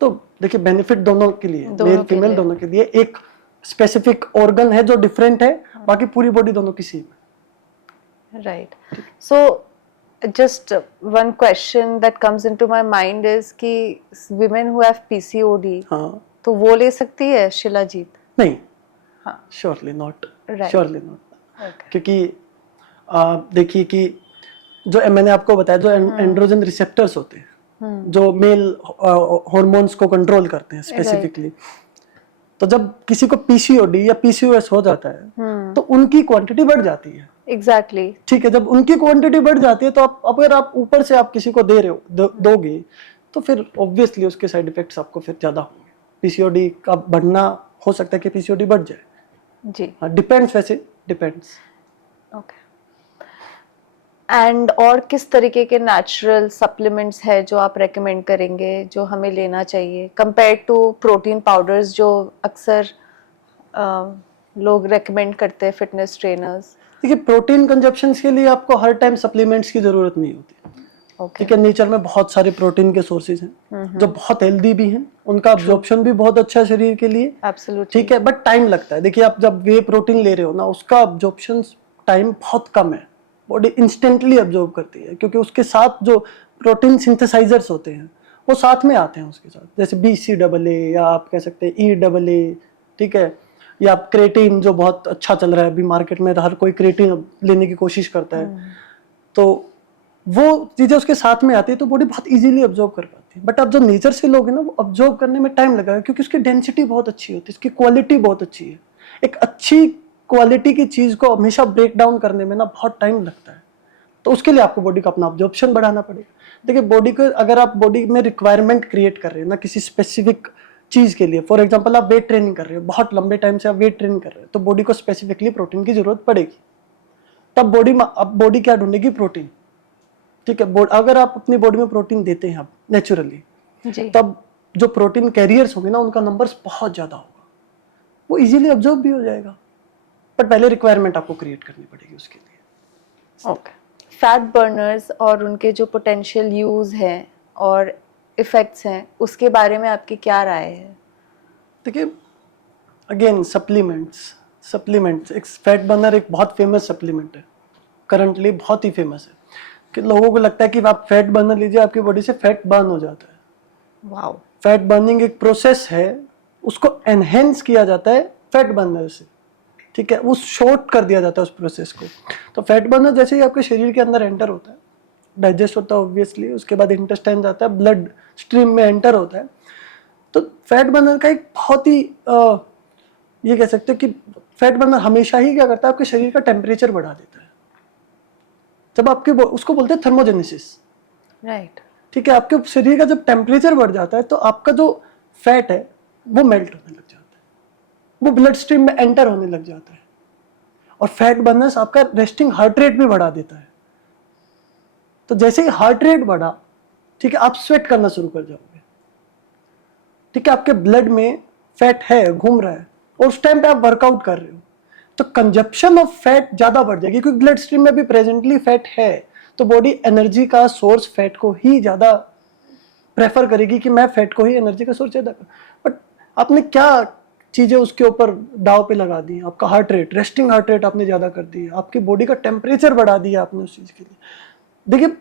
तो देखिए, बेनिफिट दोनों के लिए, मेल फीमेल दोनों के लिए। एक स्पेसिफिक ऑर्गन है जो डिफरेंट है, बाकी पूरी बॉडी दोनों की सेम है। Right. So just one question that comes into my mind is कि women who have PCOD, हाँ, तो वो ले सकती है शिलाजीत? नहीं, हाँ, surely not, surely not, क्योंकि देखिए कि जो मैंने आपको बताया, जो एंड्रोजन रिसेप्टर्स होते हैं, जो मेल हार्मोन्स को कंट्रोल करते हैं स्पेसिफिकली, तो जब किसी को पीसीओडी या पीसीओएस हो जाता है, तो उनकी क्वांटिटी बढ़ जाती है। एग्जैक्टली ठीक है, जब उनकी क्वांटिटी बढ़ जाती है, तो आप अगर आप ऊपर से आप किसी को दे रहे हो, दोगे, तो फिर ऑब्वियसली उसके साइड इफेक्ट्स आपको फिर ज्यादा होंगे। पीसीओडी का बढ़ना हो सकता है कि पीसीओडी बढ़ जाए जी। हाँ, डिपेंड्स, वैसे डिपेंड्स। ओके। एंड और किस तरीके के नेचुरल सप्लीमेंट्स है जो आप रेकमेंड करेंगे, जो हमें लेना चाहिए कंपेयर टू प्रोटीन पाउडर्स जो अक्सर लोग रेकमेंड करते हैं, फिटनेस ट्रेनर्स? देखिए, प्रोटीन कंजप्शन के लिए आपको हर टाइम सप्लीमेंट्स की जरूरत नहीं होती। ठीक है, नेचर में बहुत सारे प्रोटीन के सोर्सेज हैं जो बहुत हेल्दी भी हैं, उनका अब्जॉर्प्शन भी बहुत अच्छा है शरीर के लिए। एब्सोल्युटली ठीक है, बट टाइम लगता है। देखिए, आप जब वे प्रोटीन ले रहे हो ना, उसका अब्जॉर्प्शन टाइम बहुत कम है, बॉडी इंस्टेंटली अब्जॉर्ब करती है, क्योंकि उसके साथ जो प्रोटीन सिंथेसाइजर्स होते हैं वो साथ में आते हैं उसके साथ, जैसे BCAA या आप कह सकते हैं EAA, ठीक है, या क्रेटीन जो बहुत अच्छा चल रहा है अभी मार्केट में, हर कोई क्रेटीन लेने की कोशिश करता है, तो वो चीजें उसके साथ में आती है, तो बॉडी बहुत इजीली अब्जॉर्ब कर पाती है। बट आप जो नेचर से लोगे ना, वो अब्जॉर्ब करने में टाइम लगेगा, क्योंकि उसकी डेंसिटी बहुत अच्छी होती है, इसकी क्वालिटी बहुत अच्छी है। एक अच्छी क्वालिटी की चीज को हमेशा ब्रेक डाउन करने में ना बहुत टाइम लगता है, तो उसके लिए आपको बॉडी का अपना अब्जॉर्प्शन बढ़ाना पड़ेगा। देखिए, बॉडी को अगर आप बॉडी में रिक्वायरमेंट क्रिएट कर रहे हैं ना किसी स्पेसिफिक चीज के लिए, फॉर एग्जांपल आप वेट ट्रेनिंग कर रहे हो, बहुत लंबे टाइम से आप वेट ट्रेनिंग कर रहे हो, तो बॉडी को स्पेसिफिकली प्रोटीन की जरूरत पड़ेगी। तब बॉडी क्या ढूंढेगी? प्रोटीन। ठीक है, अगर आप अपनी बॉडी में प्रोटीन देते हैं आप नेचुरली, तब जो प्रोटीन कैरियर्स होंगे ना, उनका नंबर्स बहुत ज्यादा होगा, वो इजीली अब्जॉर्ब भी हो जाएगा। बट पहले रिक्वायरमेंट आपको क्रिएट करनी पड़ेगी उसके लिए। ओके। फैट बर्नर्स और उनके जो पोटेंशियल यूज हैं और इफेक्ट्स हैं, उसके बारे में आपकी क्या राय है? देखिए, अगेन सप्लीमेंट्स एक फैट बर्नर एक बहुत फेमस सप्लीमेंट है, करंटली बहुत ही फेमस है। कि लोगों को लगता है कि आप फैट बर्नर लीजिए, आपकी बॉडी से फैट बर्न हो जाता है। वाओ। फैट बर्निंग एक प्रोसेस है, उसको एनहेंस किया जाता है फैट बर्नर से, ठीक है, वो शॉर्ट कर दिया जाता है उस प्रोसेस को। तो फैट बर्नर जैसे ही आपके शरीर के अंदर एंटर होता है, डाइजेस्ट होता है ऑब्वियसली, उसके बाद इंटेस्टाइन जाता है, ब्लड स्ट्रीम में एंटर होता है। तो फैट बर्नर का एक बहुत ही ये कह सकते हो कि फैट बर्नर हमेशा ही क्या करता है, आपके शरीर का टेम्परेचर बढ़ा देता है। जब आपके उसको बोलते हैं थर्मोजेनेसिस, राइट। ठीक है, आपके शरीर का जब टेम्परेचर बढ़ जाता है तो आपका जो फैट है वो मेल्ट होने लग जाता है, वो ब्लड स्ट्रीम में एंटर होने लग जाता है। और फैट बर्नर्स आपका रेस्टिंग हार्ट रेट भी बढ़ा देता है। तो जैसे ही हार्ट रेट बढ़ा, ठीक है, आप स्वेट करना शुरू कर जाओगे, ठीक है, आपके ब्लड में फैट है, घूम रहा है, और उस टाइम पे आप वर्कआउट कर रहे हो, तो कंजप्शन ऑफ फैट ज्यादा बढ़ जाएगी, क्योंकि ब्लड स्ट्रीम में भी प्रेजेंटली फैट है। तो बॉडी एनर्जी का सोर्स फैट को ही ज्यादा प्रेफर करेगी कि मैं फैट को ही एनर्जी का सोर्स ज्यादा करूं। बट आपने क्या चीजें उसके ऊपर दाव पे लगा दी, आपका heart rate, resting heart rate आपने ज्यादा कर दी, आपकी बॉडी का टेम्परेचर बढ़ा दिया आपने उस चीज के लिए। देखिए,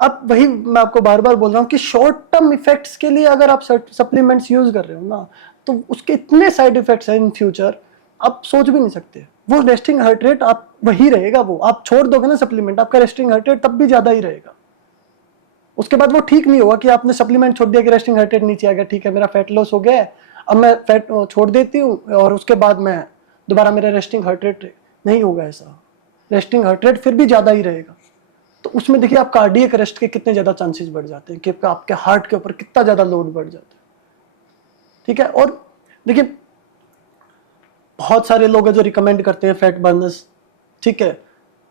अब वही मैं आपको बार बार बोल रहा हूँ कि शॉर्ट टर्म इफेक्ट्स के लिए अगर आप सप्लीमेंट्स यूज कर रहे हो ना, तो उसके इतने साइड इफेक्ट्स हैं इन फ्यूचर, आप सोच भी नहीं सकते। वो रेस्टिंग हार्ट रेट आप वही रहेगा, वो आप छोड़ दोगे ना सप्लीमेंट, आपका रेस्टिंग हार्ट रेट तब भी ज्यादा ही रहेगा। उसके बाद वो ठीक नहीं होगा कि आपने सप्लीमेंट छोड़ दिया कि रेस्टिंग हार्ट रेट नीचे आ गया, ठीक है मेरा फैट लॉस हो गया है, अब मैं फैट छोड़ देती हूँ और उसके बाद मैं दोबारा मेरा रेस्टिंग हार्ट रेट नहीं होगा। ऐसा रेस्टिंग हार्ट रेट फिर भी ज्यादा ही रहेगा। तो उसमें देखिए आप कार्डियक अरेस्ट के कितने ज्यादा चांसेस बढ़ जाते हैं, कि आपके हार्ट के ऊपर कितना ज्यादा लोड बढ़ जाता है, ठीक है। और देखिए, बहुत सारे लोग हैं जो रिकमेंड करते हैं फैट बर्नर्स, ठीक है,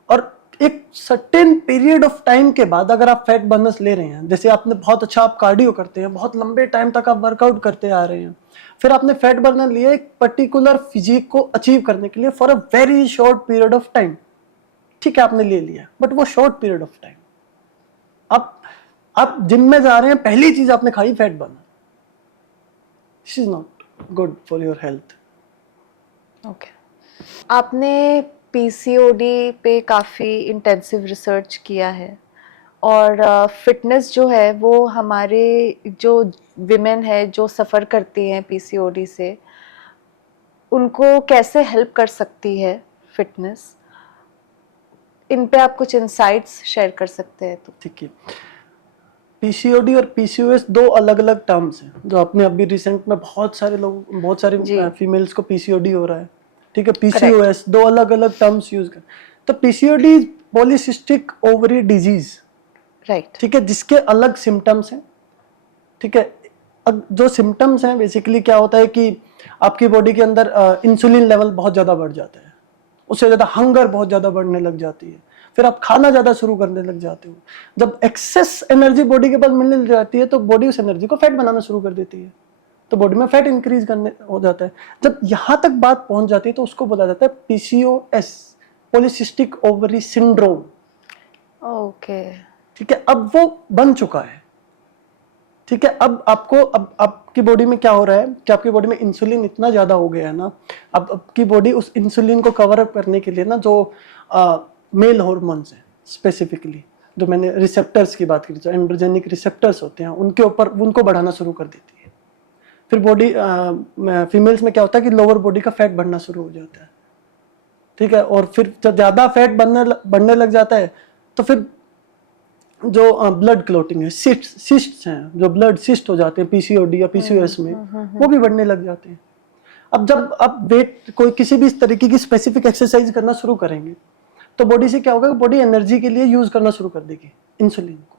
और एक सर्टेन पीरियड ऑफ टाइम के बाद अगर आप फैट बर्नर्स ले रहे हैं, जैसे आपने बहुत अच्छा आप कार्डियो करते हैं, बहुत लंबे टाइम तक आप वर्कआउट करते आ रहे हैं, फिर आपने फैट बर्नर लिया एक पर्टिकुलर फिजिक को अचीव करने के लिए for a very short period of time, ठीक है, आपने ले लिया, बट वो शॉर्ट पीरियड ऑफ टाइम। आप जिम में जा रहे हैं, पहली चीज आपने खाई fat burner, this is not good for your health. Okay. आपने पीसीओडी पे काफ़ी इंटेंसिव रिसर्च किया है, और फिटनेस जो है वो हमारे जो विमेन है जो सफ़र करती हैं पीसीओडी से, उनको कैसे हेल्प कर सकती है फिटनेस, इन पे आप कुछ इंसाइट्स शेयर कर सकते हैं तो। ठीक है, पीसीओडी और पीसीओएस दो अलग अलग टर्म्स हैं, जो आपने अभी रिसेंट में बहुत सारे फीमेल्स को पीसीओडी हो रहा है, ठीक है, पीसीओएस दो अलग अलग टर्म्स यूज कर। तो PCOD polycystic ovary disease, right, ठीक है, जिसके अलग सिम्टम्स हैं, ठीक है। अब जो सिम्टम्स हैं बेसिकली क्या होता है कि आपकी बॉडी के अंदर इंसुलिन लेवल बहुत ज्यादा बढ़ जाता है, उससे ज्यादा हंगर बहुत ज्यादा बढ़ने लग जाती है, फिर आप खाना ज्यादा शुरू करने लग जाते हो। जब एक्सेस एनर्जी बॉडी के पास मिलने लग जाती है तो बॉडी उस एनर्जी को फैट बनाना शुरू कर देती है, तो बॉडी में फैट इंक्रीज करने हो जाता है। जब यहां तक बात पहुंच जाती है तो उसको बोला जाता है PCOS, polycystic ovary syndrome. Okay, ठीक है, अब वो बन चुका है, ठीक है। अब आपकी बॉडी में क्या हो रहा है कि आपकी बॉडी में इंसुलिन इतना ज्यादा हो गया है ना, अब आपकी बॉडी उस इंसुलिन को कवर अप करने के लिए ना, जो मेल हॉर्मोन्स हैं स्पेसिफिकली, जो मैंने रिसेप्टर्स की बात की, जो एंड्रोजेनिक रिसेप्टर्स होते हैं, उनके ऊपर उनको बढ़ाना शुरू कर देती है। फिर बॉडी फीमेल्स में क्या होता है कि लोअर बॉडी का फैट बढ़ना शुरू हो जाता है, ठीक है। और फिर जब ज्यादा फैट बढ़ने लग जाता है तो फिर जो ब्लड क्लोटिंग है, सिस्ट हैं, जो ब्लड सिस्ट हो जाते हैं पीसीओडी या पीसीओएस में, वो भी बढ़ने लग जाते हैं। अब जब आप वेट कोई किसी भी इस तरीके की स्पेसिफिक एक्सरसाइज करना शुरू करेंगे तो बॉडी से क्या होगा, बॉडी एनर्जी के लिए यूज करना शुरू कर देगी इंसुलिन को,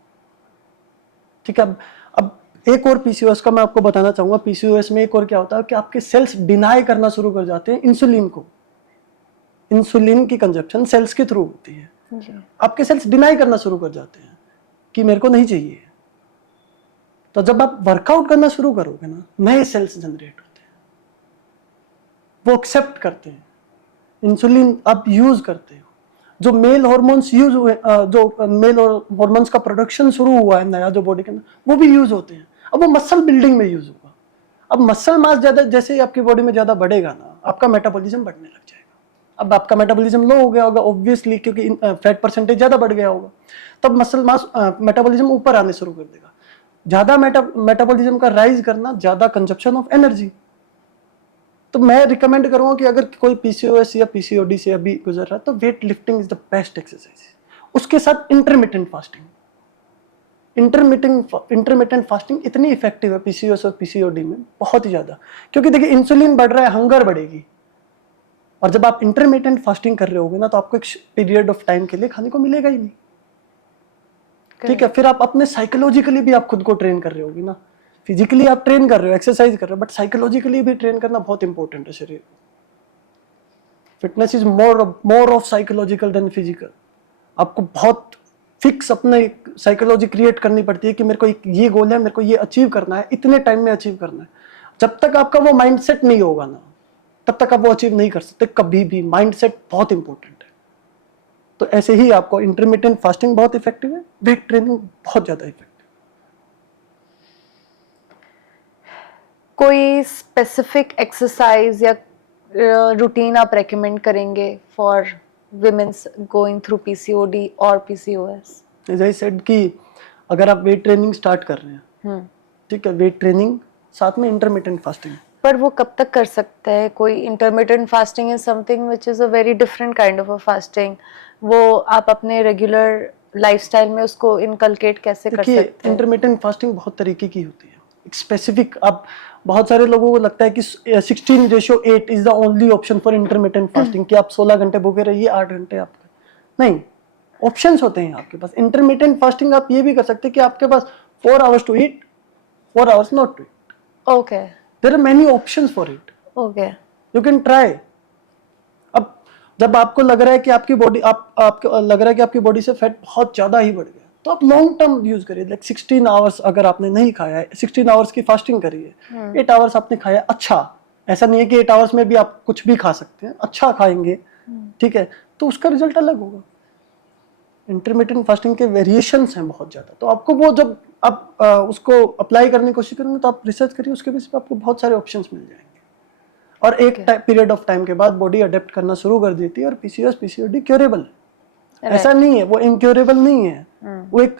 ठीक है। अब एक और पीसीओएस का मैं आपको बताना चाहूंगा। पीसीओएस में एक और क्या होता है कि आपके सेल्स डिनाई करना शुरू कर जाते हैं इंसुलिन को। इंसुलिन की कंजप्शन सेल्स के थ्रू होती है, आपके सेल्स डिनाई करना शुरू कर जाते हैं कि मेरे को नहीं चाहिए। तो जब आप वर्कआउट करना शुरू करोगे ना, नए सेल्स जनरेट होते हैं, वो एक्सेप्ट करते हैं इंसुलिन आप यूज करते हो। जो मेल हॉर्मोन्स यूज हुए, जो मेल हॉर्मोन्स का प्रोडक्शन शुरू हुआ है नया जो बॉडी के अंदर, वो भी यूज होते हैं। अब वो मसल बिल्डिंग में यूज होगा। अब मसल मास ज्यादा जैसे ही आपकी बॉडी में ज्यादा बढ़ेगा ना, आपका मेटाबॉलिज्म बढ़ने लग जाएगा। अब आपका मेटाबॉलिज्म लो हो गया होगा ऑब्वियसली, क्योंकि फैट परसेंटेज ज्यादा बढ़ गया होगा, तब मसल मास मेटाबॉलिज्म ऊपर आने शुरू कर देगा। ज्यादा मेटाबॉलिज्म का राइज करना, ज्यादा कंजप्शन ऑफ एनर्जी। तो मैं रिकमेंड करूंगा कि अगर कोई पीसीओएस या पीसीओडी से अभी गुजर रहा है तो weight lifting is the best exercise. उसके साथ इंटरमिटेंट फास्टिंग, इंटरमिटेंट फास्टिंग इतनी इफेक्टिव है पीसीओएस और पीसीओडी में, बहुत ही ज्यादा, क्योंकि देखिए इंसुलिन बढ़ रहा है, हंगर बढ़ेगी, और जब आप इंटरमिटेंट फास्टिंग कर रहे होगे ना तो आपको एक पीरियड ऑफ टाइम के लिए खाने को मिलेगा ही नहीं। ठीक है, फिर आप अपने साइकोलॉजिकली भी आप खुद को ट्रेन कर रहे होगे ना, फिजिकली आप ट्रेन कर रहे हो, एक्सरसाइज कर रहे हो, बट साइकोलॉजिकली भी ट्रेन करना बहुत इंपॉर्टेंट है शरीर को। Fitness is more of psychological than physical. आपको बहुत फिक्स अपने साइकोलॉजी क्रिएट करनी पड़ती है कि मेरे को ये गोल है, मेरे को ये अचीव करना है, इतने टाइम में अचीव करना है। जब तक आपका वो माइंडसेट नहीं होगा ना, तब तक आप वो अचीव नहीं कर सकते कभी भी। माइंडसेट बहुत इंपॉर्टेंट है। तो ऐसे ही आपको इंटरमिटेंट फास्टिंग बहुत इफेक्टिव है, वेट ट्रेनिंग बहुत ज्यादा इफेक्टिव। कोई स्पेसिफिक एक्सरसाइज या रूटीन आप रेकमेंड करेंगे for women's going through PCOD और पीसीओएस? एज आई सेड कि अगर आप वेट ट्रेनिंग स्टार्ट कर रहे हैं, ठीक है, वेट ट्रेनिंग साथ में इंटरमिटेंट फास्टिंग, पर वो कब तक कर सकते हैं? कोई intermittent fasting is something which is a very different kind of a fasting. वो आप अपने रेगुलर लाइफस्टाइल में उसको इनकलकेट कैसे कर सकते हैं? इंटरमिटेंट फास्टिंग बहुत तरीके की होती है, स्पेसिफिक। अब बहुत सारे लोगों को लगता है कि 16:8 is the only option for intermittent fasting, कि आप 16 घंटे भूखे रहिए, 8 घंटे आपका नहीं, ऑप्शंस होते हैं आपके पास। इंटरमिटेंट फास्टिंग आप ये भी कर सकते हैं कि आपके पास 4 hours to eat, 4 hours not to eat. Okay, there are many options for it, okay, you can try. अब जब आपको लग रहा है कि आपकी बॉडी आपको लग रहा है कि आपकी बॉडी से फैट बहुत ज्यादा ही बढ़ गया, तो आप लॉन्ग टर्म यूज करिए। लाइक 16 hours अगर आपने नहीं खाया है, 16 hours की फास्टिंग करिए, 8 hours आपने खाया, अच्छा, ऐसा नहीं है कि 8 hours में भी आप कुछ भी खा सकते हैं, अच्छा खाएंगे, ठीक है, तो उसका रिजल्ट अलग होगा। इंटरमिटेंट फास्टिंग के वेरिएशंस हैं बहुत ज्यादा, तो आपको वो जब आप उसको अप्लाई करने की कोशिश करेंगे तो आप रिसर्च करिए, उसके बेसिस पे आपको बहुत सारे ऑप्शंस मिल जाएंगे, और एक पीरियड ऑफ टाइम के बाद बॉडी अडेप्ट करना शुरू कर देती है, और पीसीओएस पीसीओडी क्योरेबल है। ऐसा नहीं है वो इनक्योरेबल नहीं है, वो एक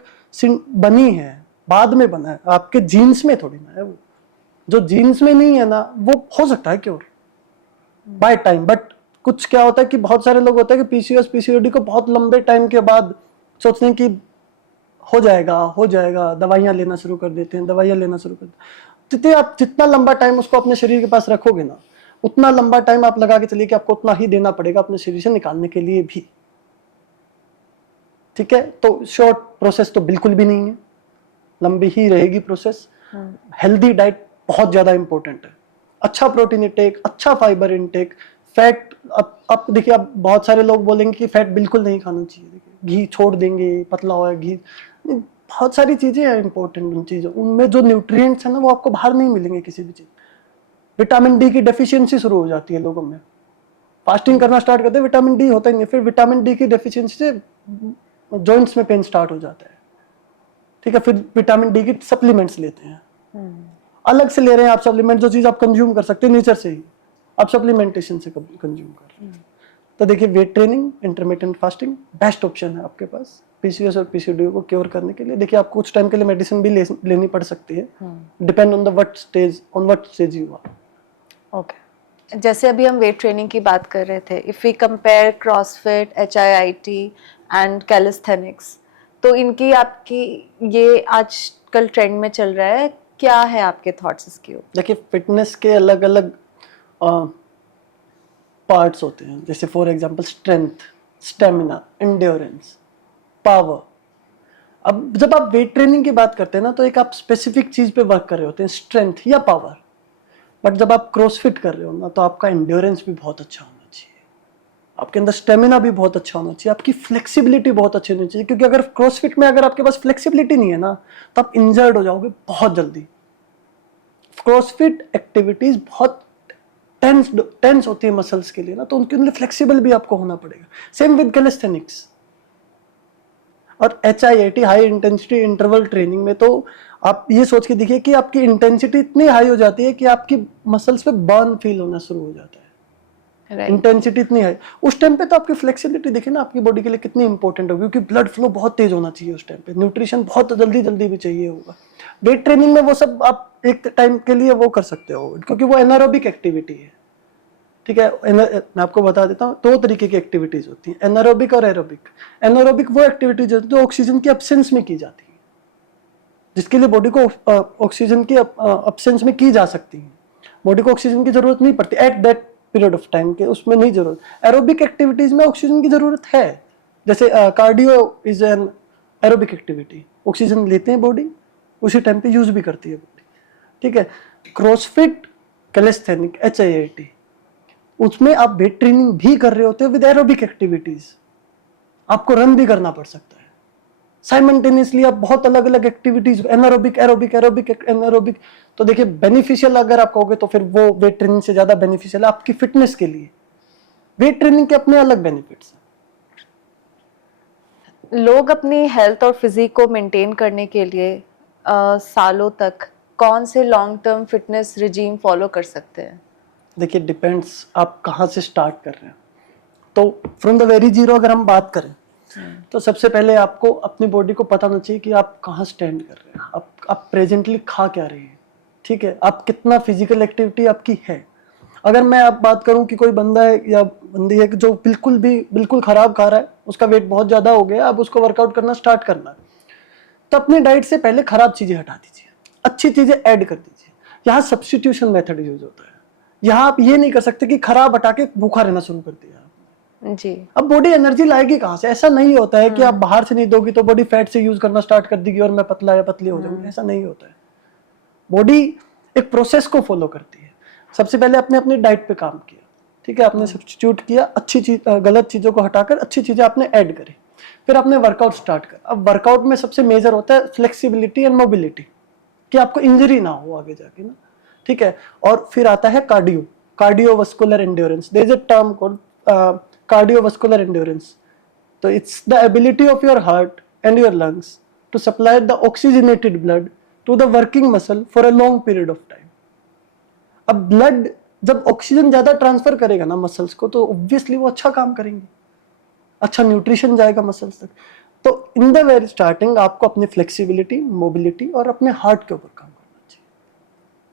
बनी है, बाद में बना है, आपके जीन्स में थोड़ी ना है। वो जो जीन्स में नहीं है ना, वो हो सकता है क्योर बाय टाइम, बट कुछ क्या होता है कि बहुत सारे लोग होते हैं कि पीसीओएस पीसीओडी को बहुत लंबे टाइम के बाद सोचते हैं कि हो जाएगा, दवाइयां लेना शुरू कर देते हैं, आप जितना लंबा टाइम उसको अपने शरीर के पास रखोगे ना, उतना लंबा टाइम आप लगा के चलिए कि आपको उतना ही देना पड़ेगा अपने शरीर से निकालने के लिए भी। ठीक है, तो शॉर्ट प्रोसेस तो बिल्कुल भी नहीं है, लंबी ही रहेगी प्रोसेस। हेल्दी डाइट बहुत ज्यादा इंपॉर्टेंट है, अच्छा प्रोटीन इंटेक, अच्छा फाइबर इंटेक, फैट। अब देखिए, अब बहुत सारे लोग बोलेंगे कि फैट बिल्कुल नहीं खाना चाहिए, देखिए घी छोड़ देंगे, पतला हो घी, बहुत सारी चीजें हैं इंपॉर्टेंट, उन चीजों उनमें जो न्यूट्रिएंट्स है ना वो आपको बाहर नहीं मिलेंगे किसी भी चीज। विटामिन डी की डेफिशिएंसी शुरू हो जाती है लोगों में, फास्टिंग करना स्टार्ट करते हैं विटामिन डी होता ही नहीं, फिर विटामिन डी की डेफिशिएंसी से जॉइंट्स में पेन स्टार्ट हो जाता है। ठीक है, फिर विटामिन डी की सप्लीमेंट्स लेते हैं, अलग से ले रहे हैं आप सप्लीमेंट, जो चीज आप कंज्यूम कर सकते हैं नेचर से ही, आप सप्लीमेंटेशन से कंज्यूम कर रहे हैं। तो देखिए, weight training, intermittent fasting best option है आपके पास पीसीओएस और पीसीओडी को क्योर करने के लिए। देखिए, आपको कुछ टाइम के लिए मेडिसिन भी लेनी पड़ सकती है, depend on the what stage you are. Okay, जैसे अभी हम वेट ट्रेनिंग की बात कर रहे थे, if we compare CrossFit, HIIT and calisthenics, तो इनकी आपकी ये आजकल ट्रेंड में चल रहा है, क्या है आपके थॉट्स इसके ऊपर? देखिए, फिटनेस के अलग अलग पार्ट्स होते हैं, जैसे for example strength, stamina, endurance, power. अब जब आप वेट ट्रेनिंग की बात करते हैं ना, तो एक आप स्पेसिफिक चीज पे वर्क कर रहे होते हैं, स्ट्रेंथ या पावर। बट जब आप क्रॉसफिट कर रहे हो ना, तो आपका एंड्योरेंस भी बहुत अच्छा होना चाहिए, आपके अंदर स्टेमिना भी बहुत अच्छा होना चाहिए, आपकी फ्लेक्सिबिलिटी बहुत अच्छी होनी चाहिए, क्योंकि अगर क्रॉसफिट में अगर आपके पास फ्लेक्सिबिलिटी नहीं है ना, तो आप इंजर्ड हो जाओगे बहुत जल्दी। क्रॉसफिट एक्टिविटीज बहुत टेंस होती है मसल्स के लिए ना, तो उनके लिए फ्लेक्सिबल भी आपको होना पड़ेगा। सेम विद कैलिस्थेनिक्स और HIIT, high intensity interval training में तो आप ये सोच के देखिए कि आपकी इंटेंसिटी इतनी हाई हो जाती है कि आपकी मसल्स पे बर्न फील होना शुरू हो जाता है। Right. इंटेंसिटी इतनी है उस टाइम पे, तो आपकी फ्लेक्सिबिलिटी देखिए ना आपकी बॉडी के लिए कितनी इंपॉर्टेंट होगी, क्योंकि ब्लड फ्लो बहुत तेज होना चाहिए उस टाइम पे, न्यूट्रिशन बहुत जल्दी जल्दी भी चाहिए होगा। वेट ट्रेनिंग में वो सब आप एक टाइम के लिए वो कर सकते हो, क्योंकि वो एनारोबिक एक्टिविटी है, ठीक है। मैं आपको बता देता हूँ, दो तरीके की एक्टिविटीज होती हैं, एनारोबिक और एरोबिक। एनारोबिक वो एक्टिविटीज होती है जो ऑक्सीजन की एब्सेंस में की जाती है, जिसके लिए बॉडी को ऑक्सीजन की एब्सेंस में की जा सकती है, बॉडी को ऑक्सीजन की जरूरत नहीं पड़ती at that period of time के, उसमें नहीं जरूरत। एरोबिक एक्टिविटीज में ऑक्सीजन की जरूरत है, जैसे cardio is an aerobic activity, oxygen लेते हैं बॉडी, उसी टाइम पे यूज भी करती है बॉडी, ठीक है। क्रॉसफिट, कैलिस्थेनिक, HIIT, उसमें आप वेट ट्रेनिंग भी कर रहे होते हो विद एरोबिक एक्टिविटीज, आपको रन भी करना पड़ सकता है साइमल्टेनियसली। आप बहुत अलग अलग activities, anaerobic, aerobic, aerobic, anaerobic, तो देखिए बेनिफिशियल अगर आप कहोगे तो फिर वो वेट ट्रेनिंग से ज्यादा बेनिफिशियल है आपकी फिटनेस के लिए। वेट ट्रेनिंग के अपने अलग बेनिफिट्स हैं। लोग अपनी हेल्थ और फिजिक को मेंटेन करने के लिए सालों तक कौन से long term fitness regime follow कर सकते हैं? देखिए डिपेंड्स आप कहाँ से स्टार्ट कर रहे हैं। तो फ्रॉम द वेरी जीरो अगर हम बात करें तो सबसे पहले आपको अपनी बॉडी को पता होना चाहिए कि आप कहाँ स्टैंड कर रहे हैं, आप प्रेजेंटली खा क्या रहे हैं, ठीक है। आप कितना फिजिकल एक्टिविटी आपकी है। अगर मैं आप बात करूं कि कोई बंदा है या बंदी है कि जो बिल्कुल खराब खा रहा है, उसका वेट बहुत ज्यादा हो गया, अब उसको वर्कआउट करना स्टार्ट करना है, तो अपनी डाइट से पहले खराब चीजें हटा दीजिए, अच्छी चीजें ऐड कर दीजिए। यहाँ सब्स्टिट्यूशन मेथड यूज होता है। यहाँ आप ये नहीं कर सकते कि खराब हटा के भूखा रहना शुरू कर दिया जी। अब बॉडी एनर्जी लाएगी कहाँ से? ऐसा नहीं होता है कि आप बाहर से नहीं दोगी तो बॉडी फैट से यूज करना स्टार्ट कर देगी और मैं पतला या पतली हो जाऊंगी, ऐसा नहीं होता है। बॉडी एक प्रोसेस को फॉलो करती है। सबसे पहले आपने अपनी डाइट पे काम किया, ठीक है, आपने सब्स्टिट्यूट किया, अच्छी चीज गलत चीजों को हटाकर अच्छी चीजें आपने ऐड करी, फिर आपने वर्कआउट स्टार्ट कर। अब वर्कआउट में सबसे मेजर होता है फ्लेक्सिबिलिटी एंड मोबिलिटी, कि आपको इंजरी ना हो आगे जाके ना, ठीक है। और फिर आता है cardiovascular endurance. There is a term called cardiovascular endurance. So it's the ability of your heart and your lungs to supply the oxygenated blood to the working muscle for a long period of time. अब blood जब oxygen ज्यादा transfer करेगा ना muscles को, तो obviously वो अच्छा काम करेंगे, अच्छा न्यूट्रिशन जाएगा मसल्स तक। तो इन द वेरी स्टार्टिंग आपको अपनी फ्लेक्सिबिलिटी, मोबिलिटी और अपने हार्ट के ऊपर काम करना चाहिए,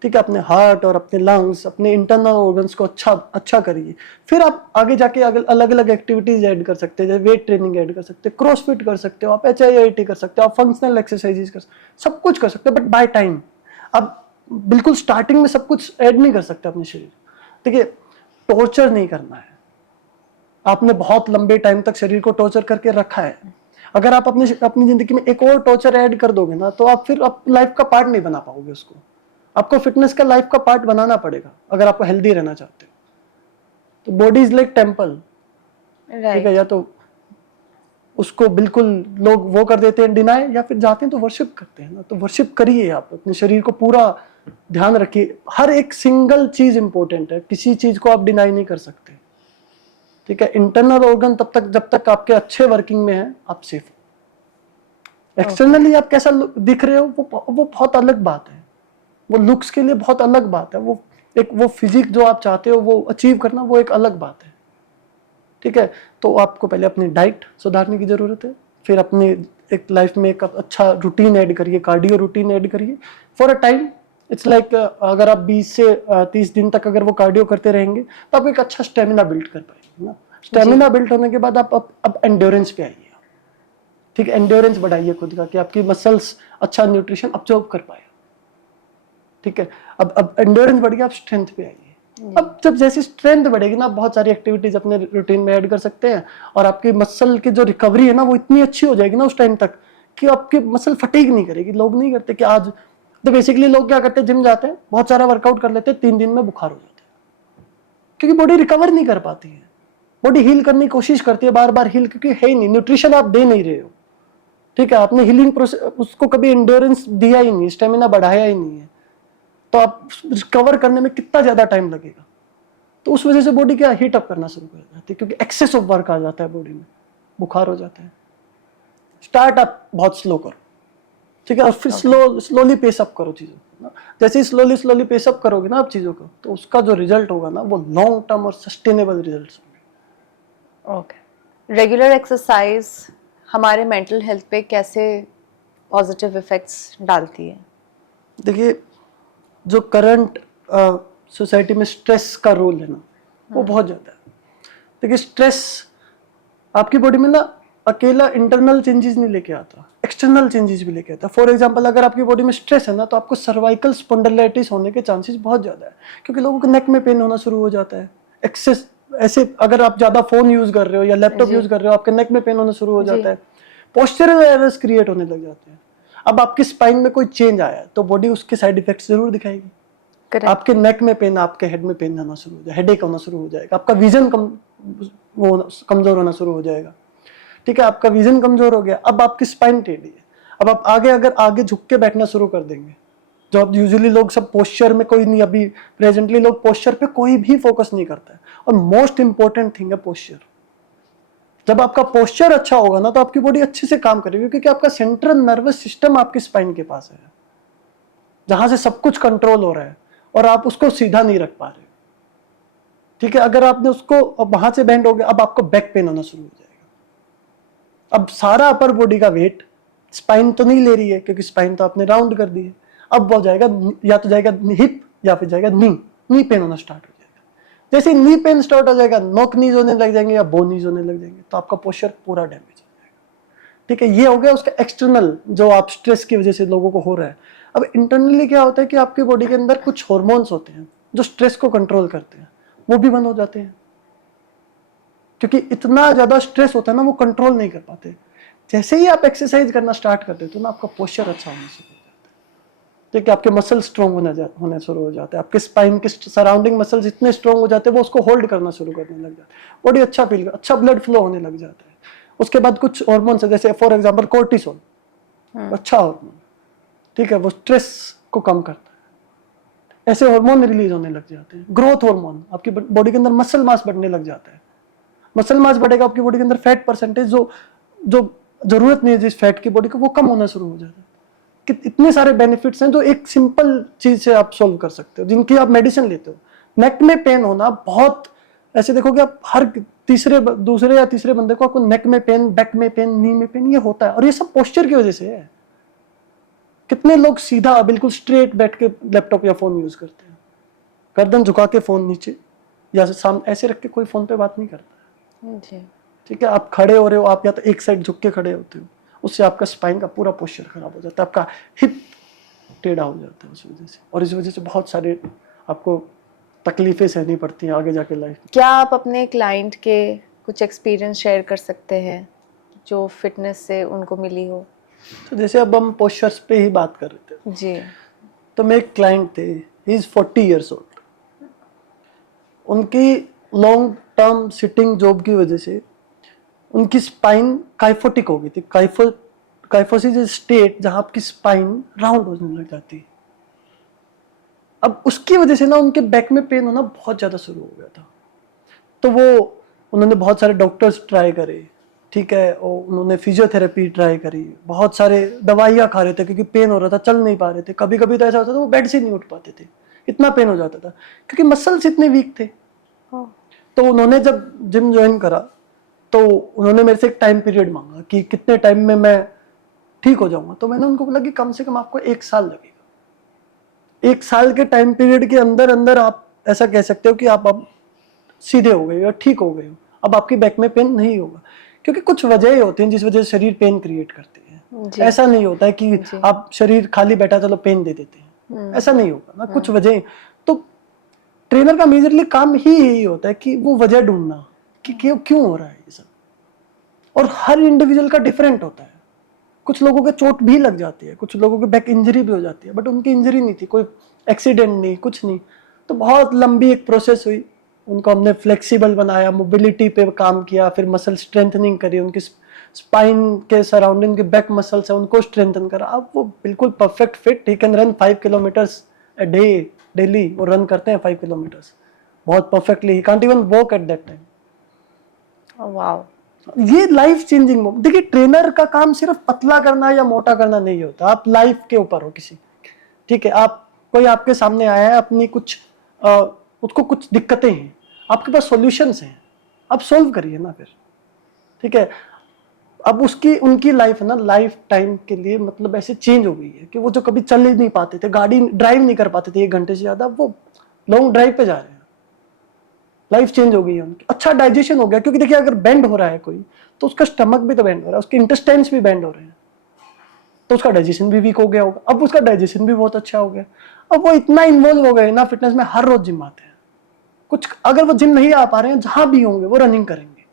ठीक है। अपने हार्ट और अपने लंग्स, अपने इंटरनल ऑर्गन्स को अच्छा करिए। फिर आप आगे जाके अलग अलग एक्टिविटीज ऐड कर सकते हैं, जैसे वेट ट्रेनिंग ऐड कर सकते हैं, क्रॉसफिट कर सकते हो आप, HIIT कर सकते हो आप, फंक्शनल एक्सरसाइजेज कर सकते हो, सब कुछ कर सकते हो, बट बाय टाइम। अब बिल्कुल स्टार्टिंग में सब कुछ ऐड नहीं कर सकते अपने शरीर। देखिए टॉर्चर नहीं करना है, आपने बहुत लंबे टाइम तक शरीर को टॉर्चर करके रखा है। अगर आप अपनी जिंदगी में एक और टॉर्चर ऐड कर दोगे ना, तो आप फिर लाइफ का पार्ट नहीं बना पाओगे उसको। आपको फिटनेस का लाइफ का पार्ट बनाना पड़ेगा अगर आपको हेल्दी रहना चाहते हो। तो बॉडी इज लाइक टेम्पल, ठीक है। या तो उसको बिल्कुल लोग वो कर देते हैं डिनाई, या फिर जाते हैं तो वर्शिप करते हैं ना, तो वर्शिप करिए आप अपने शरीर को पूरा ध्यान रखिए। हर एक सिंगल चीज इंपॉर्टेंट है, किसी चीज को आप डिनाई नहीं कर सकते, ठीक है। इंटरनल ऑर्गन तब तक जब तक आपके अच्छे वर्किंग में है आप सेफ हो। एक्सटर्नली आप कैसा दिख रहे हो वो बहुत अलग बात है, वो लुक्स के लिए बहुत अलग बात है। वो फिजिक जो आप चाहते हो वो अचीव करना, वो एक अलग बात है, ठीक है। तो आपको पहले अपनी डाइट सुधारने की जरूरत है, फिर अपने एक लाइफ में एक अच्छा रूटीन ऐड करिए, कार्डियो रूटीन ऐड करिए for a time. It's like अगर आप 20 से 30 दिन तक अगर वो कार्डियो करते रहेंगे तो आप एक अच्छा स्टेमिना बिल्ड कर पाएंगे ना। स्टेमिना बिल्ड होने के बाद आप अब एंड्योरेंस पे आइए, ठीक है। एंड्योरेंस बढ़ाइए खुद का, कि आपकी मसल्स अच्छा न्यूट्रिशन अब्जॉर्ब कर पाए, ठीक है। अब एंड्योरेंस बढ़ गया, आप स्ट्रेंथ पे आइए। अब जब जैसी स्ट्रेंथ बढ़ेगी ना, आप बहुत सारी एक्टिविटीज अपने रूटीन में ऐड कर सकते हैं, और आपकी मसल की जो रिकवरी है ना, वो इतनी अच्छी हो जाएगी ना उस टाइम तक कि आपकी मसल फटीग नहीं करेगी। लोग नहीं करते कि आज, तो बेसिकली लोग क्या करते हैं, जिम जाते हैं, बहुत सारा वर्कआउट कर लेते हैं, 3 दिन में बुखार हो जाता है, क्योंकि बॉडी रिकवर नहीं कर पाती है। बॉडी हील करने की कोशिश करती है, बार बार हील, क्योंकि है ही नहीं, न्यूट्रिशन आप दे नहीं रहे हो, ठीक है। आपने हीलिंग प्रोसेस उसको कभी एंड्योरेंस दिया ही नहीं, स्टेमिना बढ़ाया ही नहीं है, तो आप रिकवर करने में कितना ज्यादा टाइम लगेगा। तो उस वजह से बॉडी क्या हीट अप करना शुरू कर जाती है, क्योंकि एक्सेस ऑफ वर्क आ जाता है बॉडी में, बुखार हो जाता है। स्टार्ट आप बहुत स्लो करो, ठीक है, और फिर स्लोली पेसअप करो चीज़ों को ना। जैसे ही स्लोली पेसअप करोगे ना आप चीज़ों को, तो उसका जो रिजल्ट होगा ना वो लॉन्ग टर्म और सस्टेनेबल रिजल्ट होंगे। ओके, रेगुलर एक्सरसाइज हमारे मेंटल हेल्थ पे कैसे पॉजिटिव इफेक्ट्स डालती है? देखिए, जो करंट सोसाइटी में स्ट्रेस का रोल है ना वो बहुत ज़्यादा है। देखिए, स्ट्रेस आपकी बॉडी में ना अकेला इंटरनल चेंजेस नहीं लेके आता, एक्सटर्नल चेंजेस भी लेके आता है। फॉर एग्जांपल, अगर आपकी बॉडी में स्ट्रेस है ना तो आपको सर्वाइकल स्पॉन्डिलाइटिस होने के चांसेस बहुत ज़्यादा है, क्योंकि लोगों को नेक में पेन होना शुरू हो जाता है। एक्सेस ऐसे अगर आप ज़्यादा फ़ोन यूज़ कर रहे हो या लैपटॉप यूज़ कर रहे हो, आपके नेक में पेन होना शुरू हो जाता है, पोस्चरल एरर्स क्रिएट होने लग जाते हैं। अब आपकी स्पाइन में कोई चेंज आया तो बॉडी उसके साइड इफेक्ट्स जरूर दिखाएगी। आपके नेक में पेन, आपके हेड में पेन होना शुरू हो जाएगा, हेडेक होना शुरू हो जाएगा, आपका विजन कमजोर होना शुरू हो जाएगा। ठीक है, आपका विजन कमजोर हो गया, अब आपकी स्पाइन टेढ़ी है। अब आप अगर आगे झुक के बैठना शुरू कर देंगे, जो अब यूजुअली लोग सब पोस्चर में कोई नहीं, अभी प्रेजेंटली लोग पोस्चर पे कोई भी फोकस नहीं करता है, और मोस्ट इंपॉर्टेंट थिंग है पोस्चर। जब आपका पोस्चर अच्छा होगा ना तो आपकी बॉडी अच्छे से काम करेगी, क्योंकि आपका सेंट्रल नर्वस सिस्टम आपकी स्पाइन के पास है, जहां से सब कुछ कंट्रोल हो रहा है, और आप उसको सीधा नहीं रख पा रहे। ठीक है, अगर आपने उसको वहां से बेंड हो गया, अब आपको बैक पेन होना शुरू हो जाएगा। अब सारा अपर बॉडी का वेट स्पाइन तो नहीं ले रही है, क्योंकि स्पाइन तो आपने राउंड कर दी है। अब वो जाएगा, या तो जाएगा हिप या फिर जाएगा नी पेन होना स्टार्ट हो जाएगा। जैसे नी पेन स्टार्ट हो जाएगा, नॉक नीज होने लग जाएंगे या बो नीज होने लग जाएंगे, तो आपका पोस्चर पूरा डैमेज हो जाएगा। ठीक है, ये हो गया उसका एक्सटर्नल, जो आप स्ट्रेस की वजह से लोगों को हो रहा है। अब इंटरनली क्या होता है कि आपकी बॉडी के अंदर कुछ हार्मोन्स होते हैं जो स्ट्रेस को कंट्रोल करते हैं, वो भी बंद हो जाते हैं, क्योंकि इतना ज्यादा स्ट्रेस होता है ना, वो कंट्रोल नहीं कर पाते। जैसे ही आप एक्सरसाइज करना स्टार्ट कर देते हो ना, आपका पोस्चर अच्छा होना शुरू हो जाता है। ठीक है, आपके मसल स्ट्रॉन्ग होने शुरू हो जाते हैं, आपके स्पाइन के सराउंडिंग मसल्स इतने स्ट्रॉन्ग हो जाते हैं, वो उसको होल्ड करना शुरू करने लग जाते हैं, बॉडी अच्छा फील, अच्छा ब्लड फ्लो होने लग जाता है। उसके बाद कुछ हार्मोन्स है, जैसे फॉर एग्जाम्पल कोर्टिसोल, अच्छा हार्मोन, ठीक है, वो स्ट्रेस को कम करता है। ऐसे हार्मोन रिलीज होने लग जाते हैं। ग्रोथ हार्मोन, आपकी बॉडी के अंदर मसल मास बढ़ने लग जाता है। मसल मास बढ़ेगा, आपकी बॉडी के अंदर फैट परसेंटेज जो जरूरत नहीं है जिस फैट की बॉडी को, वो कम होना शुरू हो जाता है। कि इतने सारे बेनिफिट्स हैं जो एक सिंपल चीज से आप सोल्व कर सकते हो, जिनकी आप मेडिसिन लेते हो। नेक में पेन होना बहुत, ऐसे देखोगे आप हर दूसरे या तीसरे बंदे को आपको नेक में पेन, बैक में पेन, नी में पेन, ये होता है, और ये सब पोस्चर की वजह से है। कितने लोग सीधा बिल्कुल स्ट्रेट बैठ के लैपटॉप या फोन यूज करते हैं, गर्दन झुका के फोन नीचे या सामने ऐसे रख के कोई फोन पे बात नहीं करता है। ठीक है, आप खड़े हो रहे हो, आप या तो एक साइड झुक के खड़े होते हो, उससे आपका स्पाइन का पूरा पोस्चर खराब हो जाता है, आपका हिप टेढ़ा हो जाता है उस वजह से, और इस वजह से बहुत सारे आपको तकलीफें सहनी पड़ती हैं आगे जाके लाइफ में। क्या आप अपने क्लाइंट के कुछ एक्सपीरियंस शेयर कर सकते हैं जो फिटनेस से उनको मिली हो? तो जैसे अब हम पोस्चर्स पे ही बात कर रहे थे जी, तो मेरे एक क्लाइंट थे, ही इज 40 years old। उनकी लॉन्ग टर्म सिटिंग जॉब की वजह से उनकी स्पाइन काइफोटिक हो गई थी। काइफोसिस स्टेट जहां आपकी स्पाइन राउंड होने लग जाती है। अब उसकी वजह से ना उनके बैक में पेन होना बहुत ज्यादा शुरू हो गया था। तो उन्होंने बहुत सारे डॉक्टर्स ट्राई करे, ठीक है, और उन्होंने फिजियोथेरेपी ट्राई करी, बहुत सारे दवाइयाँ खा रहे थे क्योंकि पेन हो रहा था, चल नहीं पा रहे थे। कभी कभी तो ऐसा होता था वो बेड से नहीं उठ पाते थे, इतना पेन हो जाता था, क्योंकि मसल्स इतने वीक थे। तो उन्होंने जब जिम ज्वाइन करा तो उन्होंने मेरे से एक टाइम पीरियड मांगा कि कितने टाइम में मैं ठीक हो जाऊंगा। तो मैंने उनको बोला कि कम से कम आपको 1 साल लगेगा। 1 साल के टाइम पीरियड के अंदर अंदर आप ऐसा कह सकते हो कि आप अब सीधे हो गए हो, ठीक हो गए हो, अब आपकी बैक में पेन नहीं होगा। क्योंकि कुछ वजह होती हैं जिस वजह से शरीर पेन क्रिएट करती है। ऐसा नहीं होता है कि आप शरीर खाली बैठा चलो पेन दे देते हैं, ऐसा नहीं होगा ना। कुछ वजह, तो ट्रेनर का मेजरली काम ही यही होता है कि वो वजह ढूंढना कि क्यों हो रहा है ये सब। और हर इंडिविजुअल का डिफरेंट होता है। कुछ लोगों के चोट भी लग जाती है, कुछ लोगों के बैक इंजरी भी हो जाती है, बट उनकी इंजरी नहीं थी, कोई एक्सीडेंट नहीं, कुछ नहीं। तो बहुत लंबी एक प्रोसेस हुई, उनको हमने फ्लेक्सिबल बनाया, मोबिलिटी पे काम किया, फिर मसल स्ट्रेंथनिंग करी, उनकी स्पाइन के सराउंडिंग के बैक मसल्स है उनको स्ट्रेंथन करा। अब वो बिल्कुल perfect fit, he can run 5 kilometers a day, daily वो रन करते हैं 5 kilometers बहुत perfectly. He can't even walk at that time. Wow, ये लाइफ चेंजिंग मोमेंट। देखिए ट्रेनर का काम सिर्फ पतला करना या मोटा करना नहीं होता, आप लाइफ के ऊपर हो किसी, ठीक है, आप कोई आपके सामने आया है, अपनी कुछ उसको कुछ दिक्कतें हैं, आपके पास सॉल्यूशंस हैं, आप सोल्व करिए ना फिर, ठीक है। अब उसकी उनकी लाइफ है ना, लाइफ टाइम के लिए मतलब ऐसे चेंज हो गई है कि वो जो कभी चल ही नहीं पाते थे, गाड़ी ड्राइव नहीं कर पाते थे 1 घंटे से ज्यादा, वो लॉन्ग ड्राइव पे जा रहे हैं, लाइफ चेंज हो गई है उनकी, अच्छा डाइजेशन हो गया। क्योंकि देखिए अगर बेंड हो रहा है कोई, तो उसका स्टमक भी तो बेंड हो रहा है, उसके इंटेस्टाइन्स भी बेंड हो रहे हैं, तो उसका डाइजेशन भी वीक हो गया होगा। अब उसका डाइजेशन भी बहुत अच्छा हो गया, अब वो इतना इन्वॉल्व हो गए ना फिटनेस में, हर रोज जिम आते हैं। कुछ अगर वो जिम नहीं आ पा रहे हैं, जहां भी होंगे वो रनिंग करेंगे,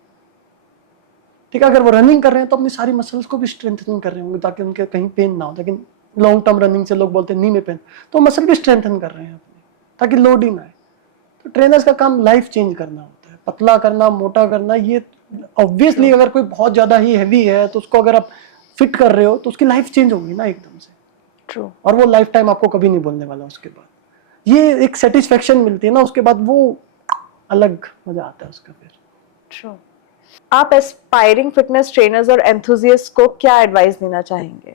ठीक है। अगर वो रनिंग कर रहे हैं तो अपनी सारी मसल्स को भी स्ट्रेंथन कर रहे होंगे ताकि उनके कहीं पेन ना हो। लेकिन लॉन्ग टर्म रनिंग से लोग बोलते हैं नी में पेन, तो मसल भी स्ट्रेंथन कर रहे हैं अपनी, ताकि लोड ही ना आए। तो ट्रेनर्स का काम लाइफ चेंज करना होता है, पतला करना, मोटा करना। ये ऑब्वियसली अगर कोई बहुत ज्यादा ही हैवी है तो उसको अगर आप फिट कर रहे हो तो उसकी लाइफ चेंज होगी ना एकदम से, ट्रू। और वो लाइफ टाइम आपको कभी नहीं बोलने वाला उसके बाद। ये एक सेटिस्फेक्शन मिलती है ना उसके बाद, वो अलग मजा आता है उसका फिर। ट्रू। आप एस्पायरिंग फिटनेस ट्रेनर्स और एंथुजियास्ट को क्या एडवाइस देना चाहेंगे?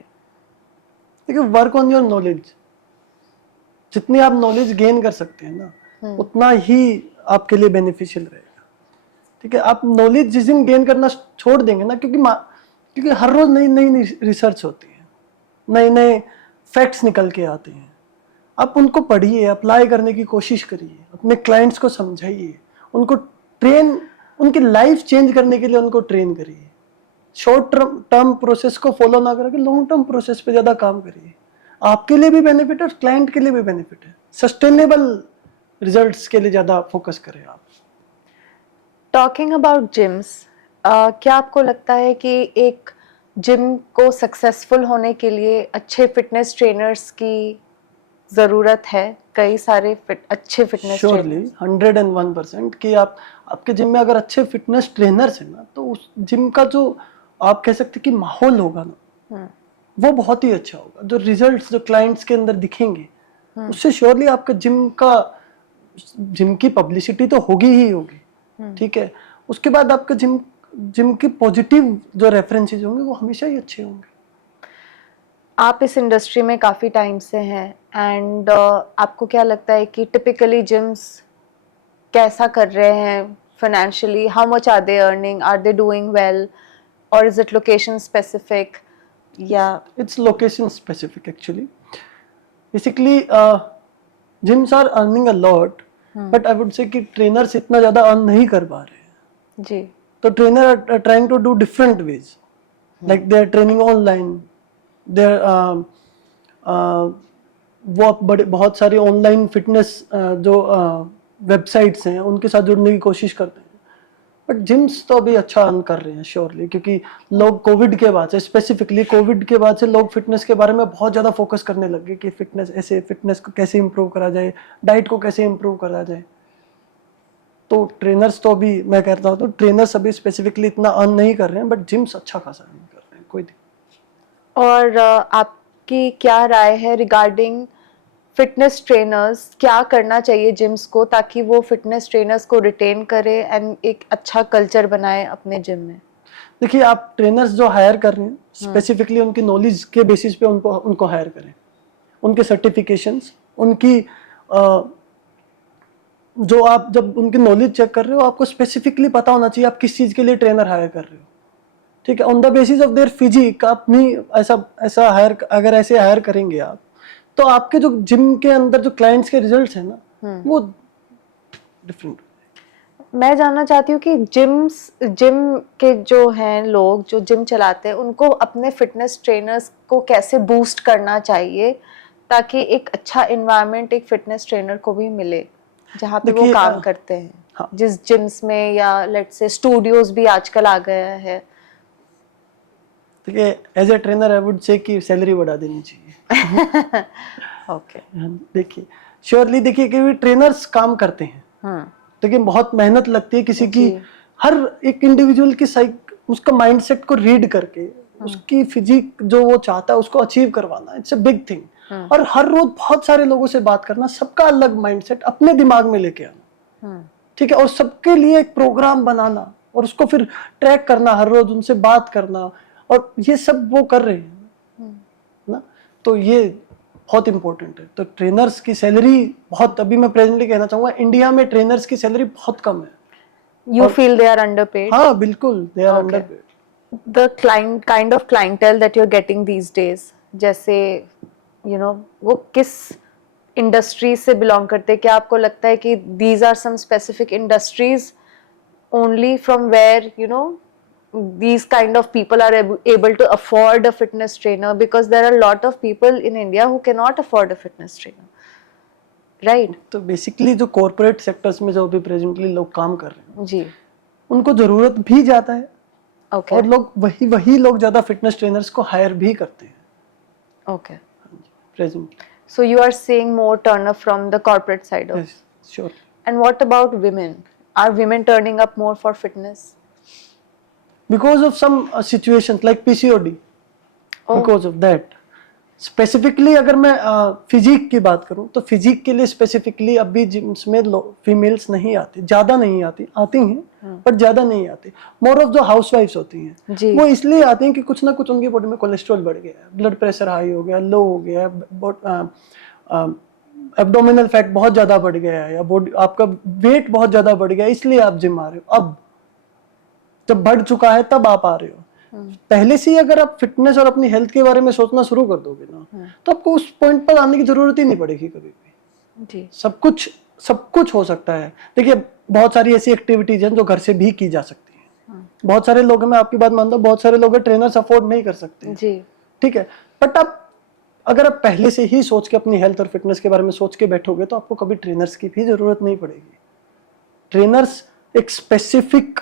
देखिए वर्क ऑन योर नॉलेज, जितनी आप नॉलेज गेन कर सकते हैं ना उतना ही आपके लिए बेनिफिशियल रहेगा, ठीक है। आप नॉलेज जिस दिन गेन करना छोड़ देंगे ना, क्योंकि हर रोज नई नई रिसर्च होती है, नए नए फैक्ट्स निकल के आते हैं, आप उनको पढ़िए, अप्लाई करने की कोशिश करिए, अपने क्लाइंट्स को समझाइए, उनको ट्रेन, उनकी लाइफ चेंज करने के लिए उनको ट्रेन करिए। शॉर्ट टर्म प्रोसेस को फॉलो ना करके लॉन्ग टर्म प्रोसेस पे ज्यादा काम करिए, आपके लिए भी बेनिफिट है और क्लाइंट के लिए भी बेनिफिट है। सस्टेनेबल रिजल्ट्स के लिए ज्यादा फोकस करें आप। टॉकिंग अबाउट जिम्स, क्या आपको लगता है कि एक जिम को सक्सेसफुल होने के लिए अच्छे फिटनेस ट्रेनर्स की ज़रूरत है? कई सारे अच्छे फिटनेस श्योरली 101% कि आपके जिम में अगर अच्छे फिटनेस ट्रेनर्स हैं ना, तो उस जिम का जो आप कह सकते हैं कि माहौल होगा ना, वो बहुत ही अच्छा होगा। जो रिजल्ट्स जो क्लाइंट्स के अंदर दिखेंगे उससे श्योरली आपका जिम की पब्लिसिटी तो होगी ही होगी, ठीक है। उसके बाद आपका जिम की पॉजिटिव जो रेफरेंसेस होंगे वो हमेशा ही अच्छे होंगे। आप इस इंडस्ट्री में काफ़ी टाइम से हैं एंड आपको क्या लगता है कि टिपिकली जिम्स कैसा कर रहे हैं financially? How much are they earning? Are they doing well? और इज इट लोकेशन स्पेसिफिक? या it's location specific actually. Basically gyms are earning a lot, but I would say कि ट्रेनर्स इतना ज्यादा earn नहीं कर पा रहे हैं जी। तो trainer are trying to do different ways, like they are training online, they वो बहुत सारी ऑनलाइन फिटनेस जो वेबसाइट्स हैं उनके साथ जुड़ने की कोशिश करते हैं। बट जिम्स तो अभी अच्छा अर्न कर रहे हैं श्योरली, क्योंकि लोग कोविड के बाद से, स्पेसिफिकली कोविड के बाद से लोग फिटनेस के बारे में बहुत ज़्यादा फोकस करने लग गए कि फिटनेस को कैसे इम्प्रूव करा जाए, डाइट को कैसे इम्प्रूव करा जाए। तो ट्रेनर्स तो अभी मैं कहता हूँ तो ट्रेनर्स अभी स्पेसिफिकली इतना अर्न नहीं कर रहे हैं, बट जिम्स अच्छा खासा अर्न कर रहे हैं, कोई दिक्कत। और आपकी क्या राय है रिगार्डिंग फिटनेस ट्रेनर्स? क्या करना चाहिए जिम्स को ताकि वो फिटनेस ट्रेनर्स को रिटेन करे एंड एक अच्छा कल्चर बनाए अपने जिम में? देखिए आप ट्रेनर्स जो हायर कर रहे हैं स्पेसिफिकली उनकी नॉलेज के बेसिस पे उनको हायर करें, उनके सर्टिफिकेशंस, उनकी जो आप जब उनकी नॉलेज चेक कर रहे हो आपको स्पेसिफिकली पता होना चाहिए आप किस चीज़ के लिए ट्रेनर हायर कर रहे हो, ठीक है। On the basis of their physique आप नहीं ऐसा हायर, अगर ऐसे हायर करेंगे आप तो आपके जो जिम के अंदर जो क्लाइंट्स के रिजल्ट्स हैं ना वो डिफरेंट। मैं जानना चाहती हूँ कि जिम के जो हैं लोग जो जिम चलाते हैं उनको अपने फिटनेस ट्रेनर्स को कैसे बूस्ट करना चाहिए ताकि एक अच्छा एनवायरनमेंट एक फिटनेस ट्रेनर को भी मिले जहाँ पे वो काम करते हैं। हाँ। जिस जिम्स में या लेट्स से स्टूडियोज भी आजकल आ गया है। देखिए as a trainer I would say कि सैलरी बढ़ा देनी चाहिए। ओके। देखिए श्योरली देखिए कि ट्रेनर्स काम करते हैं, लेकिन बहुत मेहनत लगती है किसी की, हर एक इंडिविजुअल की उसका माइंडसेट को रीड करके उसकी फिजिक जो वो चाहता है उसको अचीव करवाना, इट्स अ बिग थिंग। और हर रोज बहुत सारे लोगों से बात करना, सबका अलग माइंडसेट अपने दिमाग में लेके आना, ठीक है, और सबके लिए एक प्रोग्राम बनाना, और उसको फिर ट्रैक करना, हर रोज उनसे बात करना, और ये सब वो कर रहे हैं ना, तो ये बहुत इंपॉर्टेंट है। तो ट्रेनर्स की सैलरी बहुत, अभी मैं प्रेजेंटली कहना चाहूंगा इंडिया में ट्रेनर्स की सैलरी बहुत कम है। You feel they are underpaid? हाँ बिल्कुल, they are Okay. Underpaid. The kind of clientele that you're getting these days, जैसे वो किस इंडस्ट्री से बिलोंग करते हैं? क्या आपको लगता है कि these are some specific industries only from where these kind of people are able to afford a fitness trainer? Because there are a lot of people in India who cannot afford a fitness trainer, right? तो basically जो corporate sectors में जो अभी presently लोग काम कर रहे हैं, जी, उनको जरूरत भी ज्यादा है, okay, और लोग वही लोग ज्यादा फिटनेस ट्रेनर्स को हायर भी करते हैं okay. Present. So you are seeing more turn up from the corporate side of. Sure. And what about women? Are women turning up more for fitness? Because of some situations like PCOD, Oh. because of that. Specifically अगर मैं physique की बात करूं तो physique के लिए specifically अभी gyms में फीमेल्स नहीं आती, ज्यादा नहीं आती हैं पर ज्यादा नहीं आती। मोर ऑफ जो हाउसवाइफ्स होती हैं जी। वो इसलिए आती हैं कि कुछ ना कुछ उनकी बॉडी में कोलेस्ट्रॉल बढ़ गया है, ब्लड प्रेशर हाई हो गया, लो हो गया, एब्डोमिनल फैट बहुत ज्यादा बढ़ गया है, या बॉडी आपका वेट बहुत ज्यादा बढ़ गया है, इसलिए आप जिम आ रहे हो। अब जब बढ़ चुका है तब आप आ रहे हो। पहले से ही अगर आप फिटनेस और अपनी हेल्थ के बारे में सोचना शुरू कर दोगे ना, तो आपको उस पॉइंट पर आने की जरूरत ही नहीं पड़ेगी कभी भी। जी। सब कुछ हो सकता है। देखिए बहुत सारी ऐसी एक्टिविटीज हैं जो घर से भी की जा सकती हैं। बहुत सारे लोग हैं, मैं आपकी बात मानता हूँ, बहुत सारे लोग ट्रेनर्स अफोर्ड नहीं कर सकते जी। ठीक है, बट आप अगर आप पहले से ही सोच के अपनी हेल्थ और फिटनेस के बारे में सोच के बैठोगे तो आपको कभी ट्रेनर्स की भी जरूरत नहीं पड़ेगी। ट्रेनर्स एक स्पेसिफिक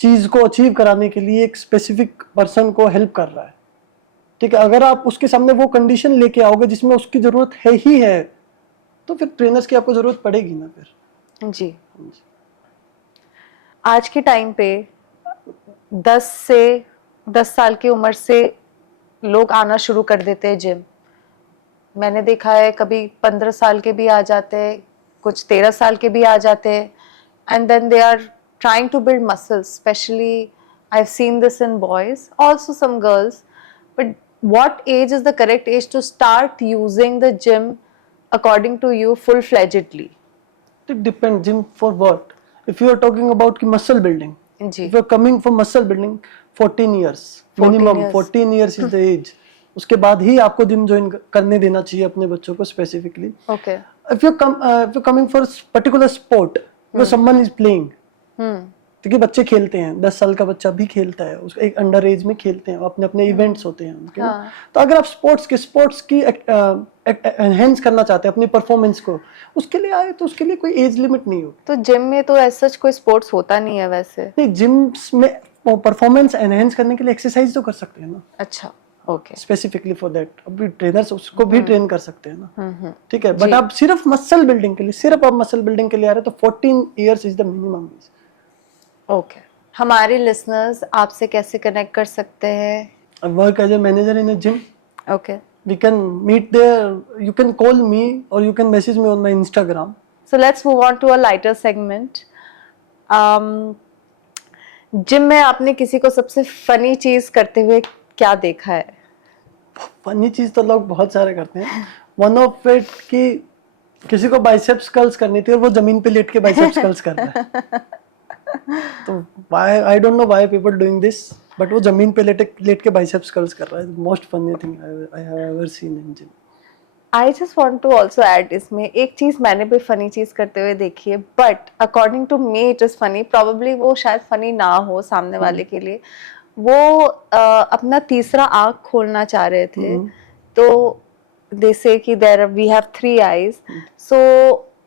चीज को अचीव कराने के लिए एक स्पेसिफिक पर्सन को हेल्प कर रहा है, ठीक है। अगर आप उसके सामने वो कंडीशन लेके आओगे जिसमें उसकी जरूरत है ही है, तो फिर ट्रेनर्स की आपको जरूरत पड़ेगी ना फिर। जी। आज के टाइम पे 10 साल की उम्र से लोग आना शुरू कर देते हैं जिम। मैंने देखा है कभी 15 साल के भी आ जाते हैं, कुछ 13 साल के भी आ जाते हैं, and then they are trying to build muscles. Especially I've seen this in boys, also some girls. But what age is the correct age to start using the gym according to you full-fledgedly? It depends, gym for what? If you are talking about muscle building, जी। if you are coming for muscle building, 14 years 14 minimum years. 14 years is the age. उसके बाद ही आपको gym join करने देना चाहिए अपने बच्चों को specifically. Okay. If you're coming for particular sport, where someone is playing, क्योंकि बच्चे खेलते हैं, 10 साल का बच्चा भी खेलता है, उसको एक अंडर एज में खेलते हैं, अपने अपने इवेंट्स होते हैं उनके। हाँ। तो अगर आप स्पोर्ट्स की एनहेंस करना चाहते हैं अपनी परफॉर्मेंस को, उसके लिए आए तो उसके लिए कोई एज लिमिट नहीं होगी। तो जिम में तो ऐसा कोई स्पोर्ट्स होता नहीं है वैसे? नहीं, जिम्स में परफॉर्मेंस एनहेंस करने के लिए एक्सरसाइज तो कर सकते हैं ना। अच्छा, ओके। स्पेसिफिकली फॉर दैट अभी ट्रेनर्स उसको भी ट्रेन कर सकते हैं ना, ठीक है। जी। बट आप सिर्फ मसल बिल्डिंग के लिए आ रहे हो तो 14 years is the minimum age. Okay. हमारे लिसनर्स आपसे कैसे कनेक्ट कर सकते हैं? I work as a manager in a gym. Okay. We can meet there. You can call me or you can message me on my Instagram. So let's move on to a lighter segment. Gym में आपने किसी को सबसे funny चीज करते हुए क्या देखा है? फनी चीज तो लोग बहुत सारे करते हैं। वन ऑफ इट कि किसी को बाइसेप्स कर्ल्स करनी थी और वो जमीन पे लेट के बाइसेप्स कर्ल्स कर रहा है। तो I don't know why people doing this, but वो जमीन पे लेट के बाइसेप्स कर्ल्स कर रहा है। Most funny thing I have ever seen in gym. I just want to also add इसमें एक चीज मैंने भी फनी चीज करते हुए देखी है, but according to me it is funny. Probably वो शायद फनी ना हो सामने वाले के लिए। वो अपना तीसरा आँख खोलना चाह रहे थे, तो they say कि we have 3 eyes. So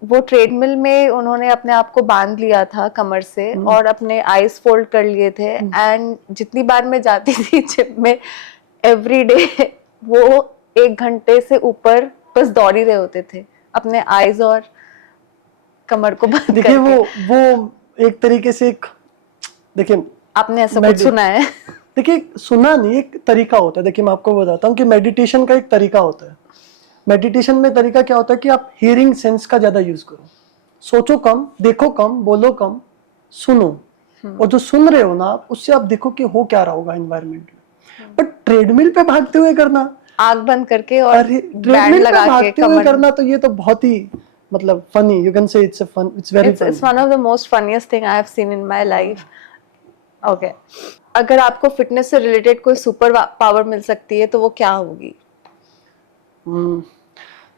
वो ट्रेडमिल में उन्होंने अपने आप को बांध लिया था कमर से और अपने आईज फोल्ड कर लिए थे, एंड जितनी बार मैं जाती थी जिम में एवरी डे वो 1 घंटे से ऊपर बस दौड़ ही रहे होते थे अपने आईज और कमर को बंद देखिए करके। वो एक तरीके से देखिए आपने ऐसा कुछ सुना है? देखिए सुना नहीं, एक तरीका होता है। देखिए मैं आपको बताता हूँ कि मेडिटेशन का एक तरीका होता है। मेडिटेशन में तरीका क्या होता है कि आप हियरिंग सेंस का ज्यादा यूज करो, सोचो कम, देखो कम, बोलो कम, सुनो। और जो सुन रहे हो ना आप, उससे आप देखो कि हो क्या रहा होगा एनवायरनमेंट में। बट ट्रेडमिल पे भागते हुए करना, आग बंद करके और अरे बैंड ट्रेडमिल पे लगा के भागते हुए कमर, करना, तो ये तो बहुत ही मतलब funny, you can say it's a fun, it's very it's funny. one of the most funniest thing I have seen in my life. Okay. अगर आपको फिटनेस से रिलेटेड कोई सुपर पावर मिल सकती है तो वो क्या होगी?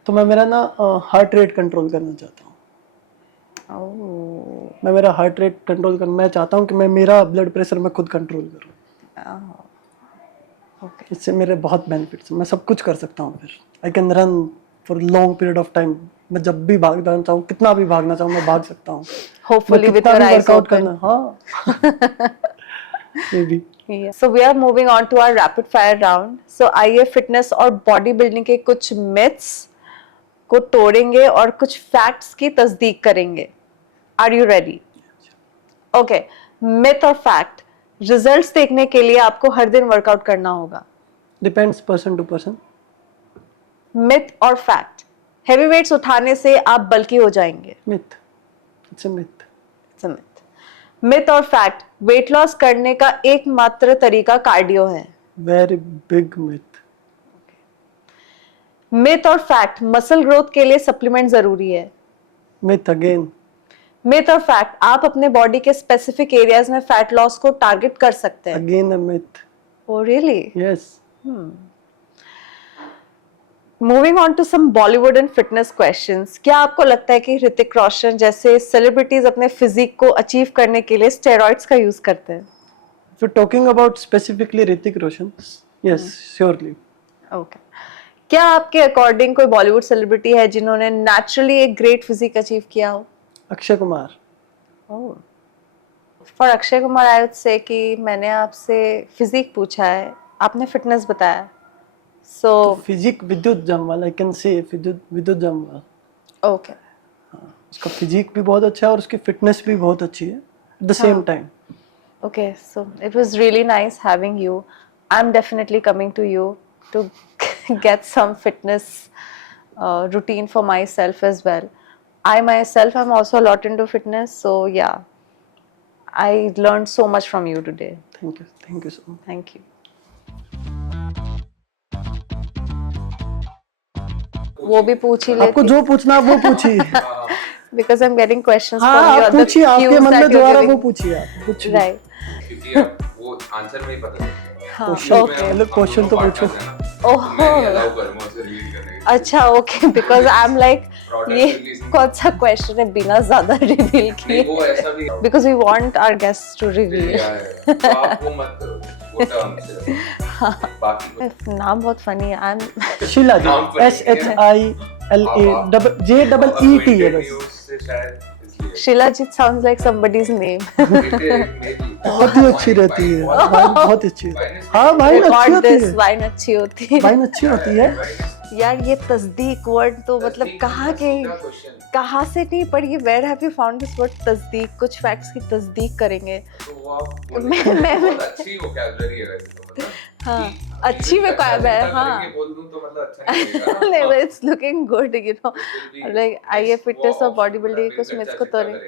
तो मैं मेरा ना हार्ट रेट कंट्रोल करना चाहता हूँ। Oh. मैं मेरा हार्ट रेट कंट्रोल करना, मैं चाहता हूँ कि मैं मेरा ब्लड प्रेशर मैं खुद कंट्रोल करूँ। Okay. इससे मेरे बहुत बेनिफिट्स हैं, मैं सब कुछ कर सकता हूँ। फिर I can run for long period of time. मैं जब भी भागना चाहूँ, कितना भी भागना चाहूँ, मैं भाग सकता हूँ। Hopefully with your eyes workout open. करना, हाँ may be. Yeah. So we are moving on to our rapid fire round. So आइए फिटनेस और बॉडी बिल्डिंग के कुछ मिथ्स को तोड़ेंगे और कुछ फैक्ट्स की तस्दीक करेंगे। Are you ready? Okay. Myth और फैक्ट, रिजल्ट्स देखने के लिए आपको हर दिन वर्कआउट करना होगा। Depends person to person. Myth और फैक्ट, हेवी वेट्स उठाने से आप बल्की हो जाएंगे। Myth, it's a myth. It's a myth. Myth और फैक्ट, वेट लॉस करने का एकमात्र तरीका कार्डियो है। Very big myth. मिथ और फैक्ट, मसल ग्रोथ के लिए सप्लीमेंट जरूरी है। Myth again. मिथ और फैक्ट, आप अपने बॉडी के स्पेसिफिक एरियाज में फैट लॉस को टारगेट कर सकते हैं। Again a myth. Oh really? Yes. Moving on to some Bollywood and fitness questions, क्या आपको लगता है कि ऋतिक रोशन जैसे सेलिब्रिटीज अपने फिजिक को अचीव करने के लिए स्टेरॉइड्स का यूज करते हैं? If you're talking about specifically Hrithik Roshan, yes, surely. Okay. क्या आपके अकॉर्डिंग कोई बॉलीवुड सेलिब्रिटी है जिन्होंने नेचुरली एक ग्रेट फिजिक अचीव किया हो? Akshay Kumar. For Akshay Kumar I would say कि मैंने आपसे फिजिक पूछा है, आपने फिटनेस बताया। सो फिजिक विद्युत जामवाल, आई कैन से विद्युत जामवाल। ओके। उसका फिजिक भी बहुत अच्छा है और उसकी फिटनेस भी बहुत अच्छी है at the same time. Okay, so it was really nice having you. I'm definitely coming to you to get some fitness routine for myself as well. I myself am also a lot into fitness, so yeah, I learned so much from you today. Thank you so much. Thank you. वो भी पूछ ही लेती आपको जो पूछना है वो पूछिए। because I'm getting questions हाँ, from you. आप पूछिए, आपके मन में जो आ रहा है वो पूछिए आप, पूछिए। Right. क्योंकि आप वो आंसर में ही पता चलता है। हाँ, क्वेश्चन, क्वेश्चन तो पूछो। ओह, मैं नहीं allow करूँगा उसे read करने के लिए। अच्छा okay, because I am like Product ये releasing। कौन सा क्वेश्चन है बिना ज्यादा रिवील नहीं किए, वो ऐसा भी because we want our guests to reveal. तो आप वो मत करो, वो टर्म से बाकी को नाम बहुत फनी है। आई एम शीला नाम जी, पर SHILAJEET है बस। उससे शायद इसलिए shilajit sounds like somebody's name. बहुत ही अच्छी रहती है, वाइन बहुत अच्छी है। हाँ वाइन अच्छी रिकॉर्ड होती दिस, है, वाइन अच्छी होती है। वाइन अच्छी होती है। यार ये तस्दीक वर्ड तो मतलब कहाँ से नहीं, पर ये where have you found this word तस्दीक? कुछ फैक्ट्स की तस्दीक करेंगे। मैं अच्छी वोकैबुलरी है वैसे तो, मतलब हाँ अच्छी में क्या है, हाँ बोल दूं तो मतलब अच्छा नहीं लगेगा। नहीं, it's looking good, you know. Like आइए फिटनेस और बॉडी बिल्डिंग कुछ मिथ्स को तोड़ेंगे।